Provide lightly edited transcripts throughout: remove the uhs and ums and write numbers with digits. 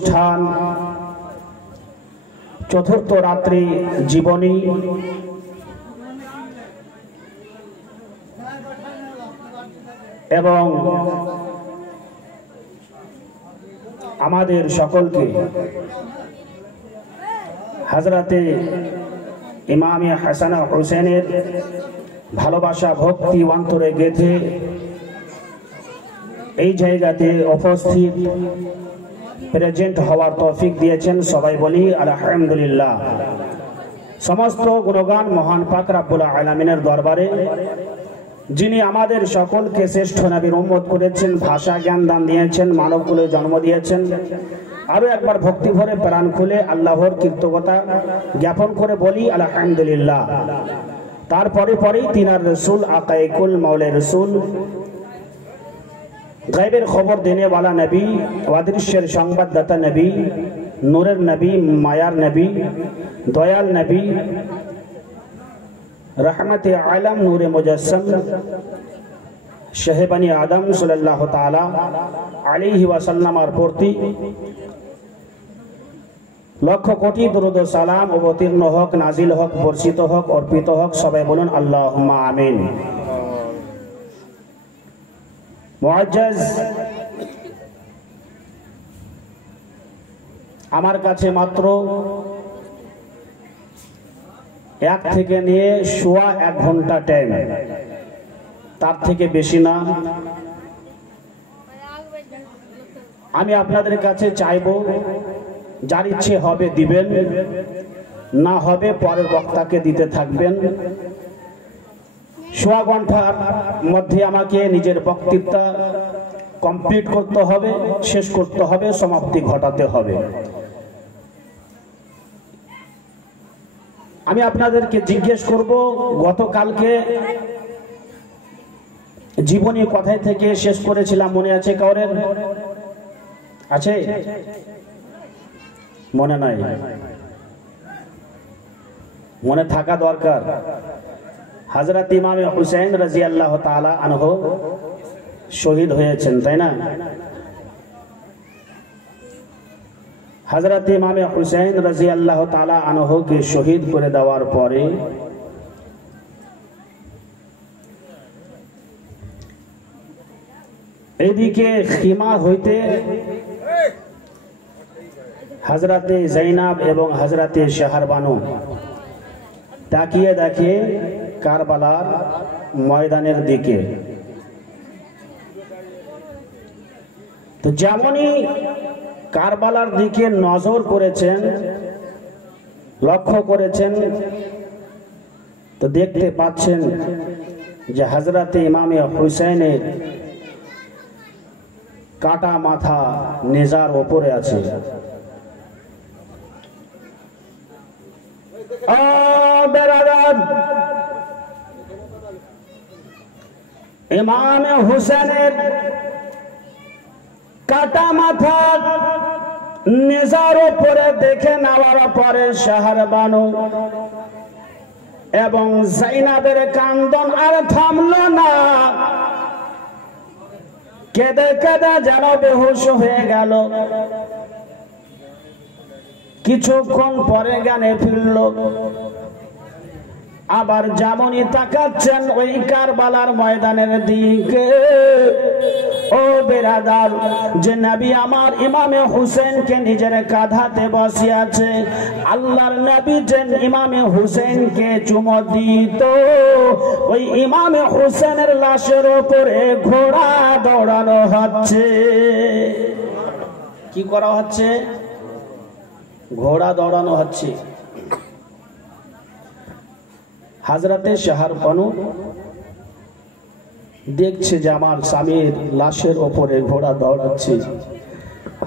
অনুষ্ঠান চতুর্থ রাত্রি জীবনী এবং আমাদের সকলকে হযরতে ইমাম হাসান হুসেনের ভালোবাসা ভক্তি অন্তরে গেঁথে এই জায়গাতে উপস্থিত প্রেজেন্ট হওয়ার তৌফিক দিয়েছেন। সবাই বলি আলহামদুলিল্লাহ। সমস্ত গুণগান মহান পাক রব্বুল আলামিনের দরবারে, যিনি আমাদের সকলকে শ্রেষ্ঠ নবীর উম্মত করেছেন, ভাষা জ্ঞান দান দিয়েছেন, মানবকুলে জন্ম দিয়েছেন। আরো একবার ভক্তি ভরে প্রাণ খুলে আল্লাহর কৃতজ্ঞতা জ্ঞাপন করে বলি আলহামদুলিল্লাহ। তারপরে পরেই তিনার রসুল আকায়ে কুল মাওলা রসুল, গায়বের খবর দেনে वाला নবী, অদৃশ্যের সংবাদদাতা নবী, নূরের নবী, মায়ার নবী, দয়াল নবী, रहमते आलम नूरे मुजस्सम शहबानी आदम सल्लल्लाहु ताला अलैहि वसल्लम और प्रति लक्ष कोटि दरूद व सालाम अवतीर्ण हक, नाजिल हक, बर्षित हक, अर्पित हक। सबाई बोलुन अल्लाहुम्मा आमीन। मुअज्जज आमार काछे मात्र एक থেকে নিয়ে সোয়া 1 ঘন্টা টাইম, তার থেকে বেশি না। আমি আপনাদের কাছে চাইবো, যার ইচ্ছে হবে দিবেন, না হবে পরের বক্তাকে দিতে থাকবেন। সোয়া ঘন্টার মধ্যে আমাকে নিজের বক্তব্য কমপ্লিট করতে হবে, শেষ করতে হবে, সমাপ্তি ঘটাতে হবে। আমি আপনাদেরকে জিজ্ঞেস করব, গতকালকে জীবনী কথায় থেকে শেষ করেছিলাম, মনে আছে কাউরের? আছে? মনে নাই? মনে থাকা দরকার। হযরত ইমাম হুসাইন রাদিয়াল্লাহু তাআলা আনহু শহীদ হয়েছেন, তাই না? हजरत इमाम हुसैन रजी अल्लाह ताला अनहु के शहीद करे देवार परे एदिके खिमा हईते हजरत जैनब एवं हजरत शहरबानु ताकिये देखे कारबालार मयदानेर दिके। तो जेमनी কারবালার দিকে নজর করেছেন, লক্ষ্য করেছেন, তো দেখতে পাচ্ছেন যে হযরতে ইমাম হুসাইনের কাটা মাথা নেজার উপরে আছে। ইমাম হুসাইনের কাটা মাথা নেজার উপরে দেখে নেওয়ার পরে শাহরবানু এবং জাইনাবের কান্দন আর থামলো না। কেঁদে কেঁদে যেন বেহুশ হয়ে গেল। কিছুক্ষণ পরে জ্ঞানে ফিরল। আবার যেমনই তাকাচ্ছেন ওই কারবালার ময়দানের দিকে, ও বেরাদার, যে নবী আমার ইমামে হুসেনকে নিজের কাঁধাতে বসিয়ে আছে, আল্লাহর নবী যে ইমামে হুসেনকে চুমো দিত, ওই ইমামে হুসেনের লাশের উপরে ঘোড়া দৌড়ানো হচ্ছে। কি করা হচ্ছে? ঘোড়া দৌড়ানো হচ্ছে। হযরতে শাহরবানু দেখছে যে আমার স্বামীর লাশের উপরে ঘোড়া দৌড়াচ্ছে।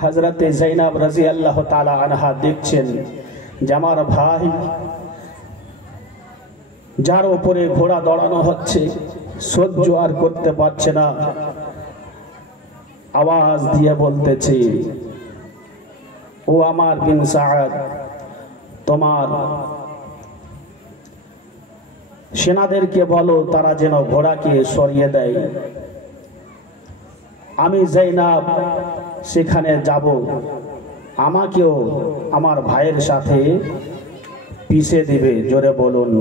হযরতে জাইনাব রাদিয়াল্লাহু তাআলা আনহা দেখছেন যে আমার ভাই যার উপরে ঘোড়া দৌড়ানো হচ্ছে সহ্য আর করতে পারছে না, আওয়াজ দিয়ে বলতেছে, ও আমার বিন সাদ, তোমার সেনাদেরকে বলো তারা যেন ঘোড়াকে সরিয়ে দেয়। আমি জাইনাব সেখানে যাব, আমাকেও আমার ভাইয়ের সাথে পিষে দিবে। জোরে বলুন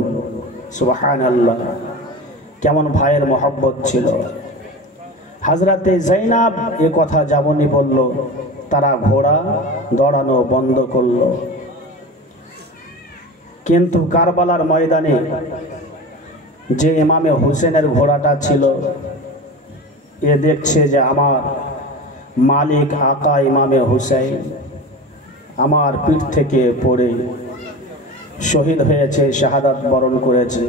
সুবহানাল্লাহ। কেমন ভাইয়ের মহব্বত ছিল। হযরতে যায়েনব এ কথা যেমনই বলল, তারা ঘোড়া দৌড়ানো বন্ধ করলো। কিন্তু কারবালার ময়দানে যে ইমামে হুসেনের ঘোড়াটা ছিল, এ দেখছে যে আমার মালিক আকা ইমামে হুসাইন আমার পিঠ থেকে পড়ে শহীদ হয়েছে, শাহাদাত বরণ করেছে।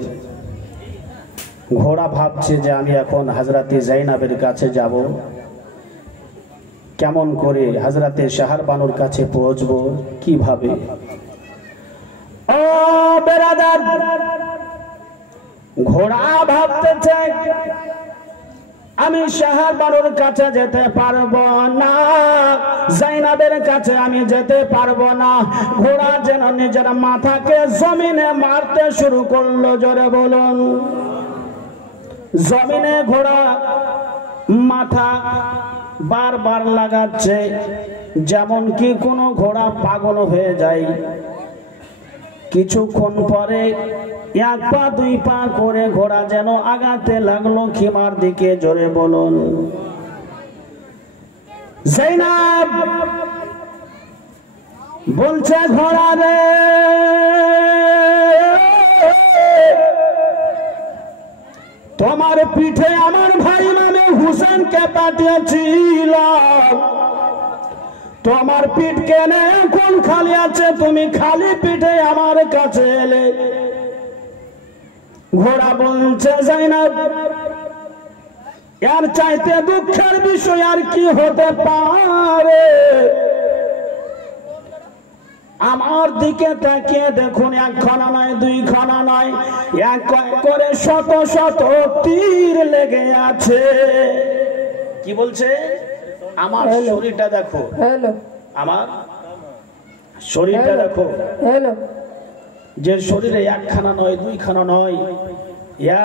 ঘোড়া ভাবছে যে আমি এখন হযরতে যায়েনবের কাছে যাব, কেমন করে হযরতে শাহরবানুর কাছে পৌঁছবো, কিভাবে। ও বেরাদার, ঘোড়া ভাবতেছে আমি শাহরবানুর কাছে যেতে পারবো না, যায়েনবের কাছে আমি যেতে পারবো না। ঘোড়া যেন নিজের মাথাকে জমিনে মারতে শুরু করলো। জোরে বলুন। জমিনে ঘোড়া মাথা বারবার লাগাচ্ছে, যেমন কি কোনো ঘোড়া পাগল হয়ে যায়। কিছুক্ষণ পরে এক পা দুই পা করে ঘোড়া যেন আগাতে লাগলো খিমার দিকে। জোরে বলুন। যায়েনব বলছে ঘোড়া রে, তোমার পিঠে আমার ভাই ইমামে হুসেনকে পাঠিয়েছিল, তোমার পিঠ কেন এখন খালি আছে, তুমি খালি পিঠে আমার কাছে এলে। ঘোড়া বলছে যায়েনব, এর চাইতে দুঃখের বিষয় আর কি হতে পারে। আমার দিকে তাকিয়ে দেখুন, একখানা নয় দুইখানা নয়, এক করে শত শত তীর লেগে আছে। কি বলছে? আমার শরীরটা দেখো, আমার শরীরটা দেখো, যে শরীরে একখানা নয় দুইখানা নয়,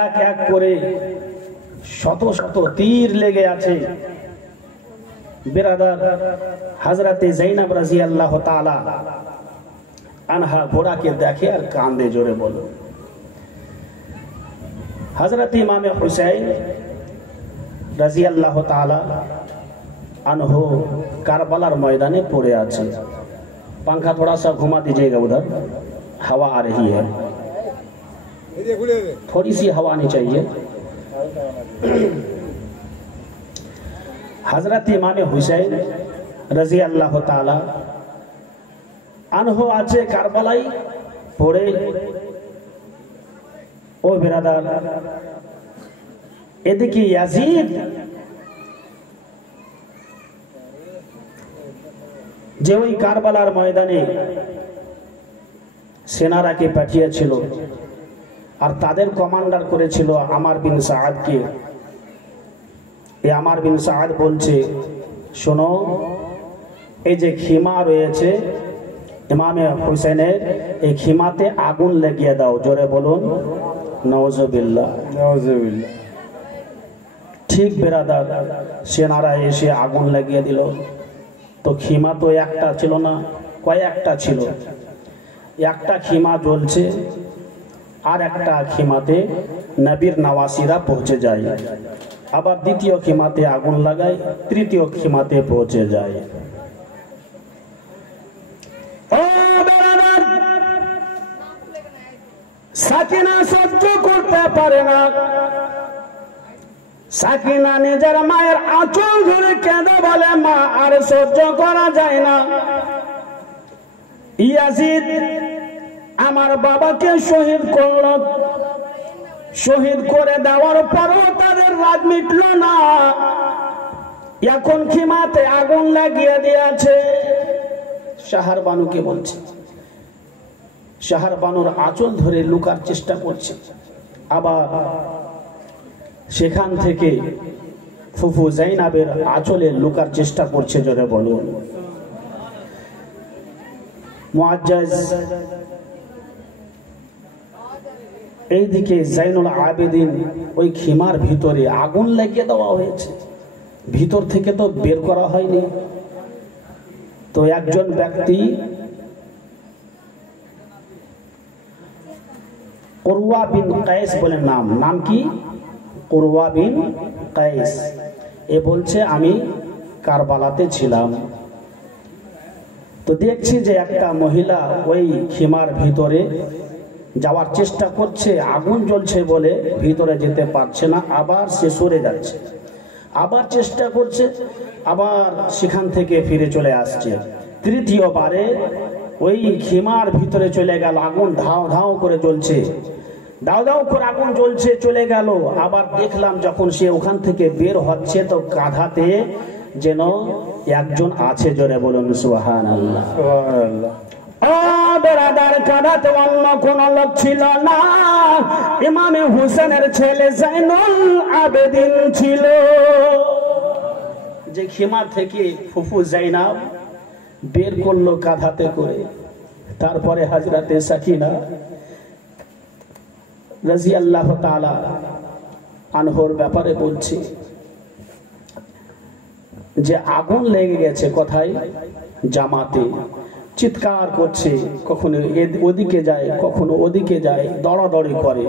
এক এক করে শত শত তীর লেগে আছে। বিরাদার, হযরতে যায়েনব রাদিয়াল্লাহু তাআলা আনহা ঘোড়াকে দেখে আর কান্দে। জোরে বলো। হযরতে ইমামে হুসাইন রাদিয়াল্লাহু তাআলা अनहो कारबलार मैदाने पड़े আছে। पंखा थोड़ा सा घुमा दीजिएगा, उधर हवा आ रही है, थोड़ी सी हवा आनी चाहिए। हजरत इमाम हुसैन रजी अल्लाह ताला अनहो आछे कारबालाई पड़े। ओ बिरादार, एदिके याजिद যে ওই কারবালার ময়দানে সেনারাকে পাঠিয়েছিল আর তাদের কমান্ডার করেছিল আমার বিন সাআদকে। এই আমার বিন সাআদ বলছে, শোনো, এই যে খিমা রয়েছে ইমামে হুসেনের, এই খিমাতে আগুন লাগিয়ে দাও। জোরে বলুন নাউজুবিল্লাহ, নাউজুবিল্লাহ। ঠিক বেরাদার, সেনারা এসে আগুন লাগিয়ে দিল। तो खीमा तो एकटा छिलो ना, कयेकटा छिलो। एकटा खीमा ज्वलछे और एकटा खीमाते नबीर नवासीरा पहुँचे जाए, आबार द्वितीय खीमाते आगुन लागाय, तृतीय खीमाते पहुँचे जाए। ओ बेरादार, साकिना सह्य करते पारे ना। साकिना निजेर माয়ের आँचल धरे केঁদে বলে, মা আর সহ্য করা যায় না। ইয়াজিদ আমার বাবাকে শহীদ করলো, শহীদ করে দেওয়ার পরও তাদের রাগ মিটল না। এখন খিমাতে আগুন লাগিয়ে দিয়েছে। শাহরবানুকে বলছে, শাহরবানুর আঁচল ধরে লুকার চেষ্টা করছে। আবার সেখান থেকে ফুফু যায়েনবের আঁচলে লুকার চেষ্টা করছে। জোরে বলুন মুআজ্জাজ। এইদিকে জাইনুল আবেদিন ওই খিমার ভিতরে আগুন লাগিয়ে দেওয়া হয়েছে, ভিতর থেকে তো বের করা হয়নি। তো তো একজন ব্যক্তি কুরওয়া বিন কায়েস বলে নাম কি? কুরওয়া বিন কায়েস। এ বলছে আমি কারবালাতে ছিলাম, তো দেখছি যে একটা মহিলা ওই খিমার ভিতরে যাওয়ার চেষ্টা করছে, আগুন জ্বলছে বলে ভিতরে যেতে পারছে না, আবার সে সরে যাচ্ছে, আবার চেষ্টা করছে, আবার সেখান থেকে ফিরে চলে আসছে। তৃতীয়বারে ওই খিমার ভিতরে চলে গেল, আগুন ধাও ধাও করে জ্বলছে, দাও দাও করে আগুন জ্বলছে, চলে গেল। আবার দেখলাম যখন সে ওখান থেকে বের হচ্ছে তো কাঁধাতে যেন একজন আছে। জোরে বলুন সুবহানাল্লাহ। বেরাদার কাঁধাতে অন্য কোন লোক ছিল না, ইমামে হুসেনের ছেলে জাইনুল আবেদিন ছিল। যে খিমা থেকে ফুফু জাইনাব বের করলো কাঁধাতে করে, তারপরে হযরতে সাকিনা রাদিয়াল্লাহু তাআলা আনহার ব্যাপারে বলছি যে আগুন লেগে গেছে কোথায়? জামাতে। চিৎকার করছে, কখনো ওদিকে যায় কখনো ওদিকে যায়, দৌড়াদৌড়ি করে।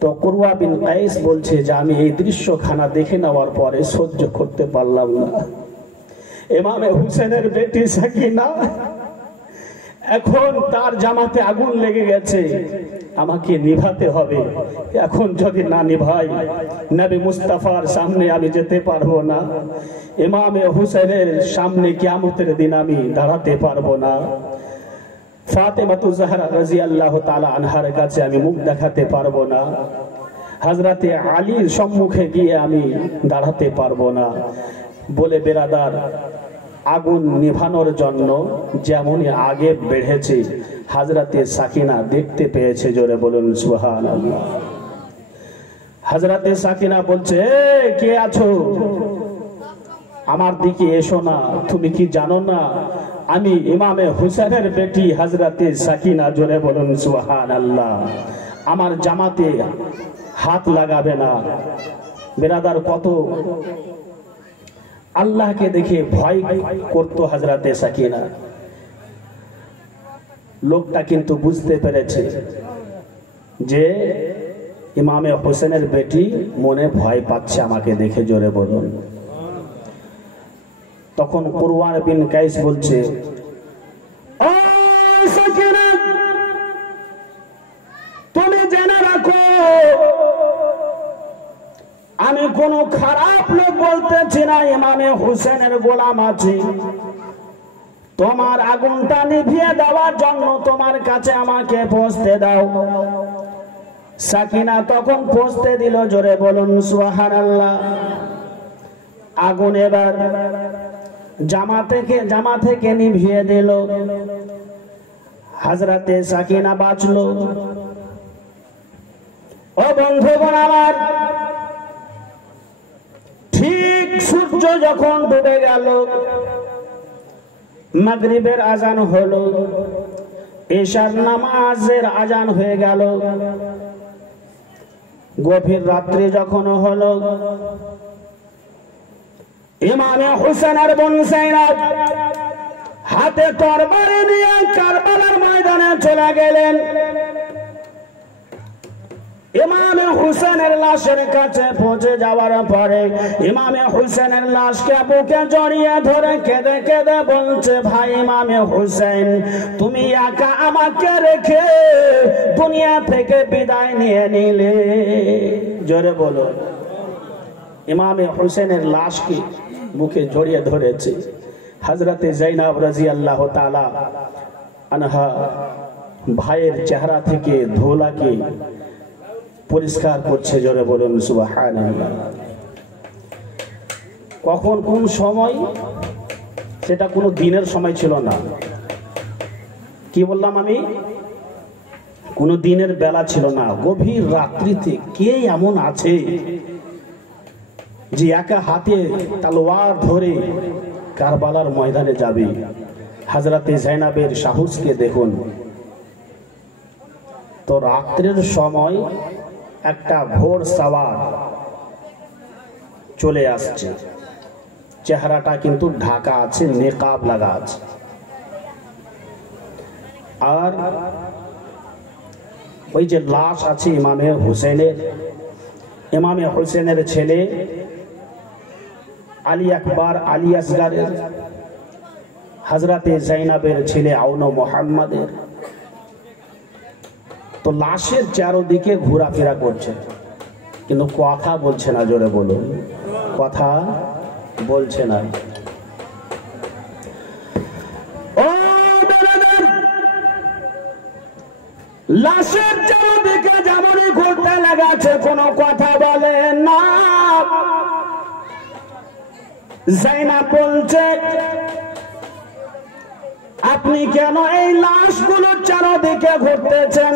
তো কুরওয়া বিন কায়েস বলছে যে আমি এই দৃশ্যখানা দেখে নেওয়ার পরে সহ্য করতে পারলাম না। ইমামে হুসেনের বেটি সাকিনা এখন তার জামাতে আগুন লেগে গেছে, আমাকে নিভাতে হবে। এখন যদি না নিভাই নবী মুস্তাফার সামনে আমি যেতে পারবো না, ইমামে হুসেনের সামনে কিয়ামতের দিন আমি দাঁড়াতে পারবো না, ফাতেমাতু জাহরা রাদিয়াল্লাহু তাআলা আনহার কাছে আমি মুখ দেখাতে পারবো না, হযরতে আলীর সম্মুখে গিয়ে আমি দাঁড়াতে পারবো না বলে বেরাদার আগুন নিভানোর জন্য যেমনই আগে বেড়েছে হযরতে সাকিনা দেখতে পেয়েছে। জোরে বলুন সুবহানাল্লাহ। হযরতে সাকিনা বলছে, কে আছো? আমার দিকে এসো না, তুমি কি জানো না আমি ইমামে হুসেনের বেটি হযরতে সাকিনা? জোরে বলুন সুবহানাল্লাহ। আমার জামাতে হাত লাগাবে না। বেরাদার কত আল্লাহকে দেখে ভয় করতো হযরতে সাকিনা। লোকটা কিন্তু বুঝতে পেরেছে যে ইমামে হোসেনের বেটি মনে ভয় পাচ্ছে আমাকে দেখে। জোরে বলুন। তখন কুরওয়া বিন কায়েস বলছে, ও সাকিনা, তুমি জেনে রাখো আমি কোন খারাপ লোক বলতেছি না, ইমামে হুসেনের গোলাম আছি। তোমার আগুনটা নিভিয়ে দেওয়ার জন্য তোমার কাছে আমাকে পৌঁছতে দাও। সাকিনা তখন পৌঁছতে দিল। জোরে বলুন সুবহানাল্লাহ। আগুন এবার জামা থেকে নিভিয়ে দিল। হযরতে সাকিনা বাঁচলো। ও বন্ধুগণ আমার, ঠিক সূর্য যখন ডুবে গেল, মাগরিবের আজান হলো, এশার নামাজের আজান হয়ে গেল। গভীর রাত্রি যখন হলো, ইমামে হুসেনের বোন যায়েনাব হাতে তরবারি নিয়ে কারবালার ময়দানে চলে গেলেন। ইমামে হুসেনের লাশের কাছে পৌঁছে যাওয়ার পরে ইমামে হুসেনের লাশকে বুকে জড়িয়ে ধরে কেঁদে কেঁদে বলছে, ভাই ইমামে হুসেন, তুমি একা আমাকে রেখে দুনিয়া থেকে বিদায় নিয়ে নিলে। জোরে বলো। ইমামে হুসেনের লাশকে বুকে জড়িয়ে ধরেছে। হযরতে যায়েনাব রাদিয়াল্লাহু তাআলা আনহা ভাইয়ের চেহারা থেকে ধুলাকে পরিষ্কার করছে। জোরে বলুন সুবহানাল্লাহ। কখন কোন সময় সেটা কোনো দিনের সময় ছিল না। কি বললাম আমি? কোনো দিনের বেলা ছিল না। গভীর রাত্রিতে কে এমন আছে যে একা হাতে তলোয়ার ধরে কারবালার ময়দানে যাবে? হযরতে যায়েনাবের সাহসকে দেখুন তো। রাত্রের সময় একটা ঘোড় সওয়ার চলে আসছে। চেহারাটা কিন্তু ঢাকা আছে, নিকাব লাগা আছে। আর ওই যে লাশ আছে ইমামে হুসেনের ছেলে আলী আকবর আলী আসগারের, হযরতে জাইনাবের ছেলে আউন মুহাম্মাদের। তো লাশের চারদিকে ঘোরাফেরা করছে, কিন্তু কথা বলছে না। জোরে বলুন, কথা বলছে না। লাশের চারদিকে যেমনই ঘুরতে লাগাচ্ছে, কোনো কথা বলে না। জাইনাব বলছে, আপনি কেন এই লাশগুলোর চারদিকে ঘুরতেছেন?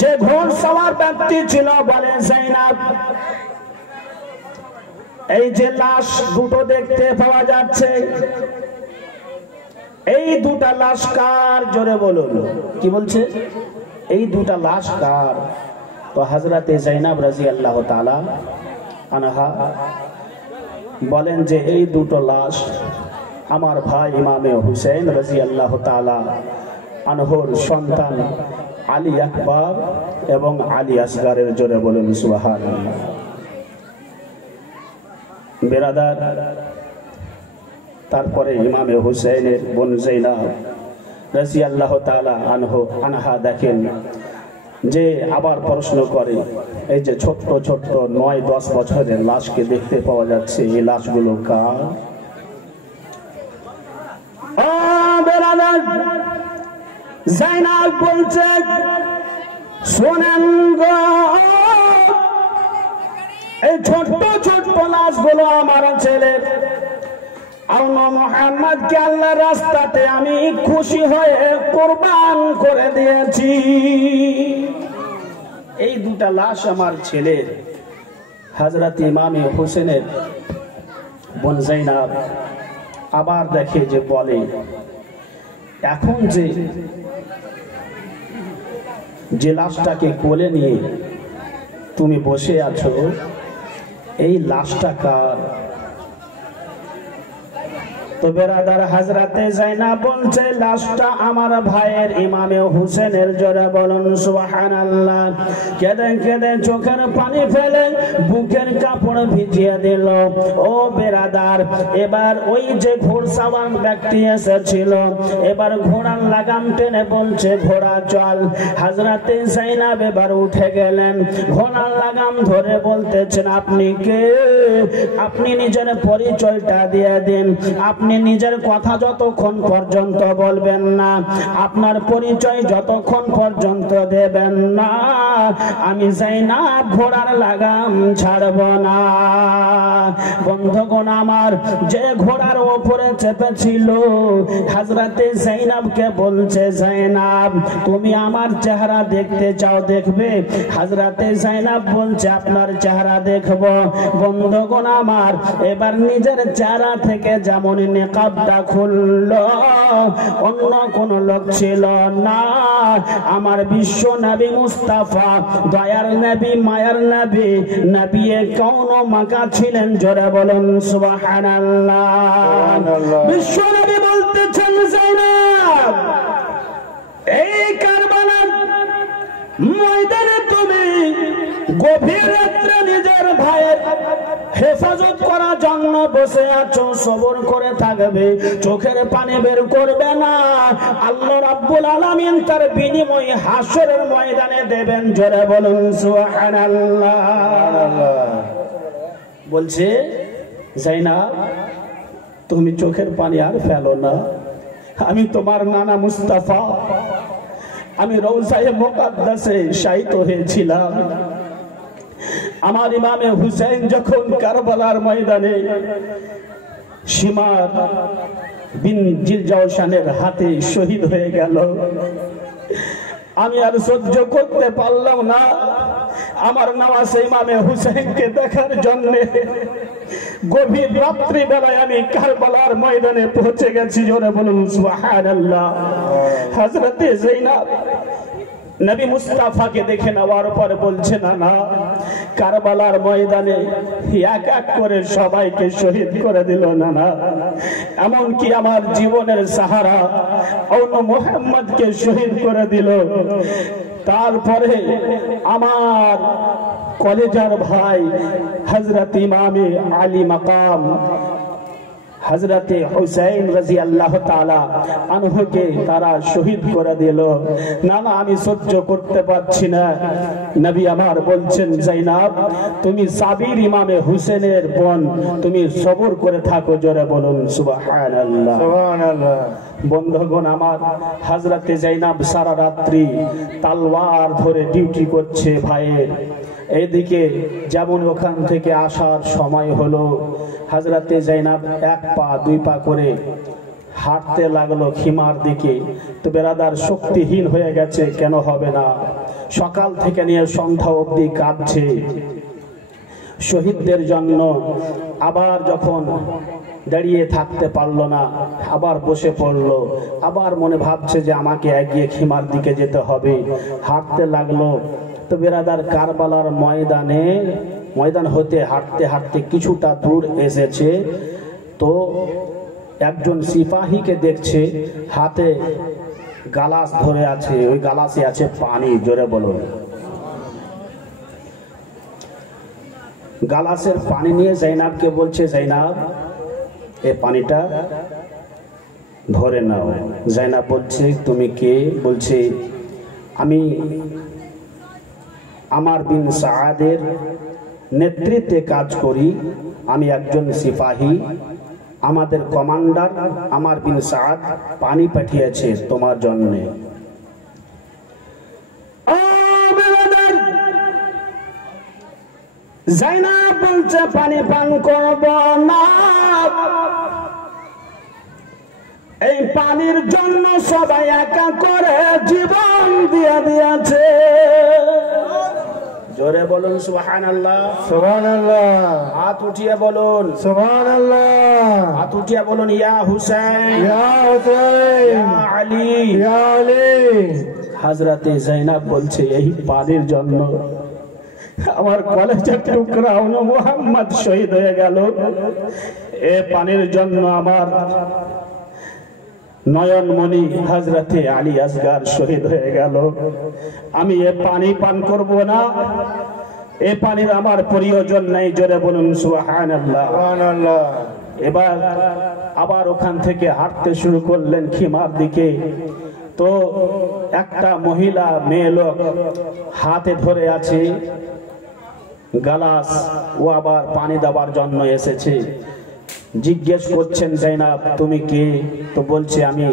যে ঘোড়সওয়ার ব্যক্তি ছিল বলে, জাইনাব এই যে লাশ দুটো দেখতে পাওয়া যাচ্ছে, এই দুটা লাশ কার? জোরে বলুন, কি বলছে? এই দুটা লাশ কার? তো হযরতে জাইনাব রাদিয়াল্লাহু তাআলা আনহা বলেন যে এই দুটো লাশ আমার ভাই ইমামে হুসেন রাদিয়াল্লাহু তাআলা আনহুর সন্তান আলী আকবর এবং আলী আসগারের। জোরে বলুন সুবহানাল্লাহ। বেরাদার, তারপরে ইমামে হুসেনের বোন জাইনাব রাদিয়াল্লাহু তাআলা আনহা দেখেন যে আবার প্রশ্ন করে, এই যে ছোট্ট ছোট্ট 9-10 বছরের লাশকে দেখতে পাওয়া যাচ্ছে, এই লাশগুলো কার? জাইনাব বলছে, শোনেন গো, এই ছোট্ট ছোট্ট লাশগুলো আমার ছেলে আউন মুহাম্মদকে আল্লাহর রাস্তাতে আমি খুশি হয়ে কুরবান করে দিয়েছি। এই দুটা লাশ আমার ছেলের। হযরত ইমামে হুসেনের বোন জাইনাব আবার দেখে যে বলে, এখন যে লাশটাকে কোলে নিয়ে তুমি বসে আছো, এই লাশটা কার? তো বেরাদার, হযরতে জাইনাব বলছে, লাশটা আমার ভাইয়ের ইমামে হুসেনের। জোরে বলুন সুবহানাল্লাহ। কেঁদে কেঁদে চোখের পানি ফেলে বুকের কাপড় ভিজিয়ে দিল। ও বেরাদার, এবার ওই যে ঘোড়সওয়ার ব্যক্তি এসেছিল, এবার ঘোড়ার লাগাম টেনে বলছে, ঘোড়া চল। হযরতে জাইনাব এবার উঠে গেলেন, ঘোড়ার লাগাম ধরে বলতেছেন, আপনি কে? আপনি নিজের পরিচয়টা দিয়ে দিন। আপনি নিজের কথা যতক্ষণ পর্যন্ত বলবেন না, আপনার পরিচয় যতক্ষণ পর্যন্ত দেবেন না, আমি জাইনাব ঘোড়ার লাগাম ছাড়ব না। বন্ধুগণ আমার, যে ঘোড়ার উপরে চেপেছিল হযরতে জাইনাবকে বলছে, জাইনাব তুমি আমার চেহারা দেখতে চাও? দেখবে? হযরতে জাইনাব বলছে, আপনার চেহারা দেখব। বন্ধুগণ আমার, এবার নিজের চেহারা থেকে যেমন নিকাবটা খুললো, অন্য কোন লোক ছিল না। আমার বিশ্ব নবী মুস্তাফা, দয়ার নবী, মায়ার নবী, নবী কাউন মাকা ছিলেন। জোরে বলেন সুবহানাল্লাহ। বিশ্ব নবী বলতেছেন, জাইনাব এই কারবালার ময়দানে তুমি গভীর রাত্রে নিজের ভাইয়ের হেফাজত করার জন্য বসে আছো, সবর করে থাকবে, চোখের পানি বের করবে না। আল্লাহ রাব্বুল আলামিন তার বিনিময় হাসরের ময়দানে দেবেন। জোরে বলুন সুবহানাল্লাহ। বলছে, জাইনাব তুমি চোখের পানি আর ফেলো না। আমি তোমার নানা মুস্তাফা, আমি রওজায়ে মুকাদ্দাসে শায়িত হয়েছিলাম। আমার ইমামে হুসেন যখন কারবালার ময়দানে শিমার বিন জিলজাওশানের হাতে শহীদ হয়ে গেল, আমি আর সহ্য করতে পারলাম না। আমার নামাজে ইমামে হুসেনকে দেখার জন্য গভীর রাত্রি বেলায় আমি কারবালার ময়দানে পৌঁছে গেছি। জোরে বলুন সুবহানাল্লাহ। হযরতে জাইনাব নবী মুস্তাফাকে দেখে নেওয়ার পর বলছে, না না, কারবালার ময়দানে এক এক করে সবাইকে শহীদ করে দিল। না, এমনকি আমার জীবনের সাহারা অন্য মুহাম্মদকে শহীদ করে দিল। তারপরে আমার কলেজার ভাই হযরত ইমামে আলী মাকাম হযরতে হুসাইন রাদিয়াল্লাহু তাআলা আনহুকে তারা শহীদ করে দিল। না, আমি সহ্য করতে পারছি না। নবী আমার বলছেন, জাইনাব তুমি সাবির ইমামে হুসেনের বোন, তুমি সবর করে থাকো। জোরে বলুন সুবহানাল্লাহ। সুবহানাল্লাহ। বন্ধুগণ আমার, হযরতে জাইনাব সারা রাত্রি তলোয়ার ধরে ডিউটি করছে ভাইয়ের। এইদিকে যেমন ওখান থেকে আসার সময় হলো, হযরতে জাইনাব এক পা দুই পা করে হাঁটতে লাগলো খিমার দিকে। তো বেরাদার শক্তিহীন হয়ে গেছে, কেন হবে না? সকাল থেকে নিয়ে সন্ধ্যা অবধি কাঁদছে শহীদদের জন্য। আবার যখন দাঁড়িয়ে থাকতে পারলো না, আবার বসে পড়লো। আবার মনে ভাবছে যে আমাকে এগিয়ে খিমার দিকে যেতে হবে, হাঁটতে লাগলো। তো বেরাদার কারবালার ময়দান হতে হাঁটতে হাঁটতে কিছুটা দূর এসেছে। তো একজন সিপাহীকে দেখছে হাতে গালাস ধরে আছে, ওই গালাসে আছে পানি। জোরে বলুন। গালাসের পানি নিয়ে জাইনাবকে বলছে, জাইনাব এই পানিটা ধরে নাও। জাইনাব বলছে, তুমি কে? বলছে, আমি আমার বিন সাআদের নেতৃত্বে কাজ করি, আমি একজন সিপাহী। আমাদের কমান্ডার আমার বিন সাআদ পানি পাঠিয়েছে তোমার জন্য। জাইনাব বলছে, পানি পান করব না, এই পানির জন্য সবাই একা করে জীবন দিয়ে দিয়েছে। জোরে বলুন সুবহানাল্লাহ। সুবহানাল্লাহ। হাত উঠিয়ে বলুন সুবহানাল্লাহ। হাত উঠিয়ে বলুন, ইয়া হুসাইন, ইয়া হুসাইন, ইয়া আলী, ইয়া আলী। হযরতে জাইনাব বলছে, এই পানির জন্য আমার কলেজের টুকরা হলো মুহাম্মদ শহীদ হয়ে গেল। এই পানির জন্য আমার নয়নমণি হযরতে আলী আসগার শহীদ হয়ে গেল। আমি এ পানি পান করব না, এ পানির আমার প্রয়োজন নাই। জোরে বলুন সুবহানাল্লাহ। সুবহানাল্লাহ। এবার আবার ওখান থেকে হাঁটতে শুরু করলেন খিমার দিকে। তো একটা মহিলা মেয়ে লোক হাতে ধরে আছে গালাস, ও আবার পানি দেওয়ার জন্য এসেছে। জিজ্ঞেস করছেন, জাইনাব তুমি কে? তো বলছে, আমি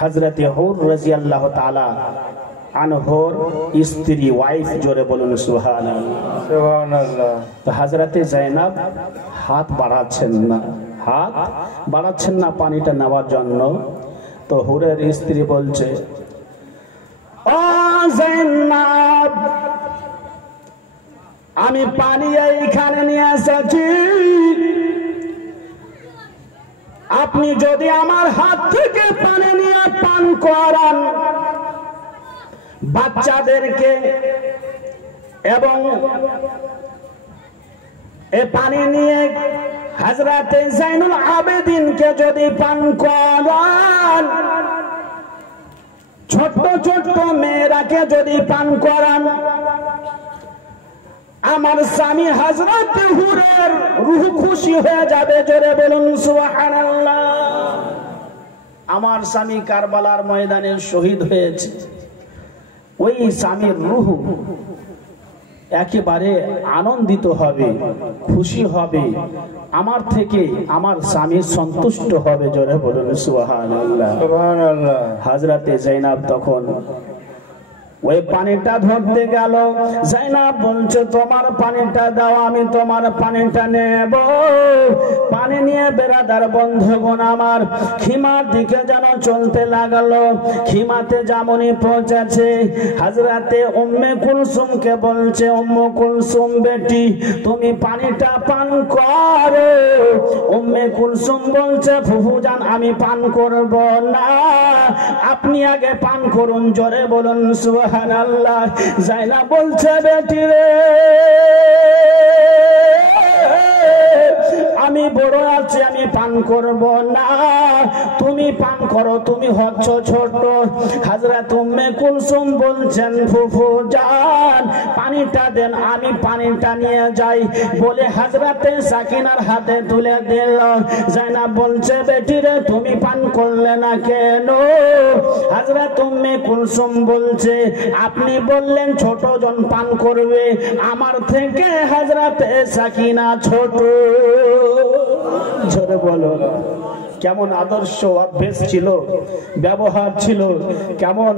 হযরতে হুর রাদিয়াল্লাহু তাআলা আনহুর স্ত্রী, ওয়াইফ। জোরে বলুন সুবহানাল্লাহ। সুবহানাল্লাহ। তো হযরতে জাইনাব হাত বাড়াচ্ছেন না পানিটা নেওয়ার জন্য। তো হুরের স্ত্রী বলছে, ও জাইনাব, আমি পানি এইখানে নিয়ে এসেছি, আপনি যদি আমার হাত থেকে পানি নিয়ে পান করান বাচ্চাদেরকে এবং এ পানি নিয়ে হযরতে জাইনুল আবেদিনকে যদি পান করান, ছোট্ট ছোট্ট মেয়েরাকে যদি পান করান, আমার স্বামী হযরত হুরের রূহ খুশি হয়ে যাবে। জোরে বলুন সুবহানাল্লাহ। আমার স্বামী কারবালার ময়দানে শহীদ হয়েছে, ওই স্বামীর রূহ একেবারে আনন্দিত হবে, খুশি হবে, আমার থেকে আমার স্বামী সন্তুষ্ট হবে। জোরে বলুন সুবহানাল্লাহ। সুবহানাল্লাহ। হযরতে জাইনাব তখন ওই পানিটা ধরতে গেল। জাইনাব বলছে, তোমার পানিটা দাও, আমি তোমার পানিটা নেব। পানি নিয়ে বেরাদার বন্ধুগণ আমার খিমার দিকে যেন চলতে লাগলো। খিমাতে যেমনই পৌঁছেছে, হযরতে উম্মে কুলসুমকে বলছে, উম্মে কুলসুম বেটি তুমি পানিটা পান করো। উম্মে কুলসুম বলছে, ফুফুজান আমি পান করব না, আপনি আগে পান করুন। জোরে বলুন সুবহানাল্লাহ। সুবহানাল্লাহ। যায়নাব বলছে বেটি রে আমি বড় আছি, আমি পান করব না, তুমি পান করো, তুমি হচ্ছ ছোট। হযরত উম্মে কুলসুম বলছেন ফুফু জান পানিটা দেন, আমি পানিটা নিয়ে যাই বলে হযরতে সাকিনার হাতে তুলে দিল। যায়নাব বলছে বেটি রে তুমি পান করলে না কেন? হযরত উম্মে কুলসুম বলছে আপনি বললেন ছোট জন পান করবে, আমার থেকে হযরতে সাকিনা ছোট। জোরে বলো কেমন আদর্শ অভ্যেস ছিল, ব্যবহার ছিল, কেমন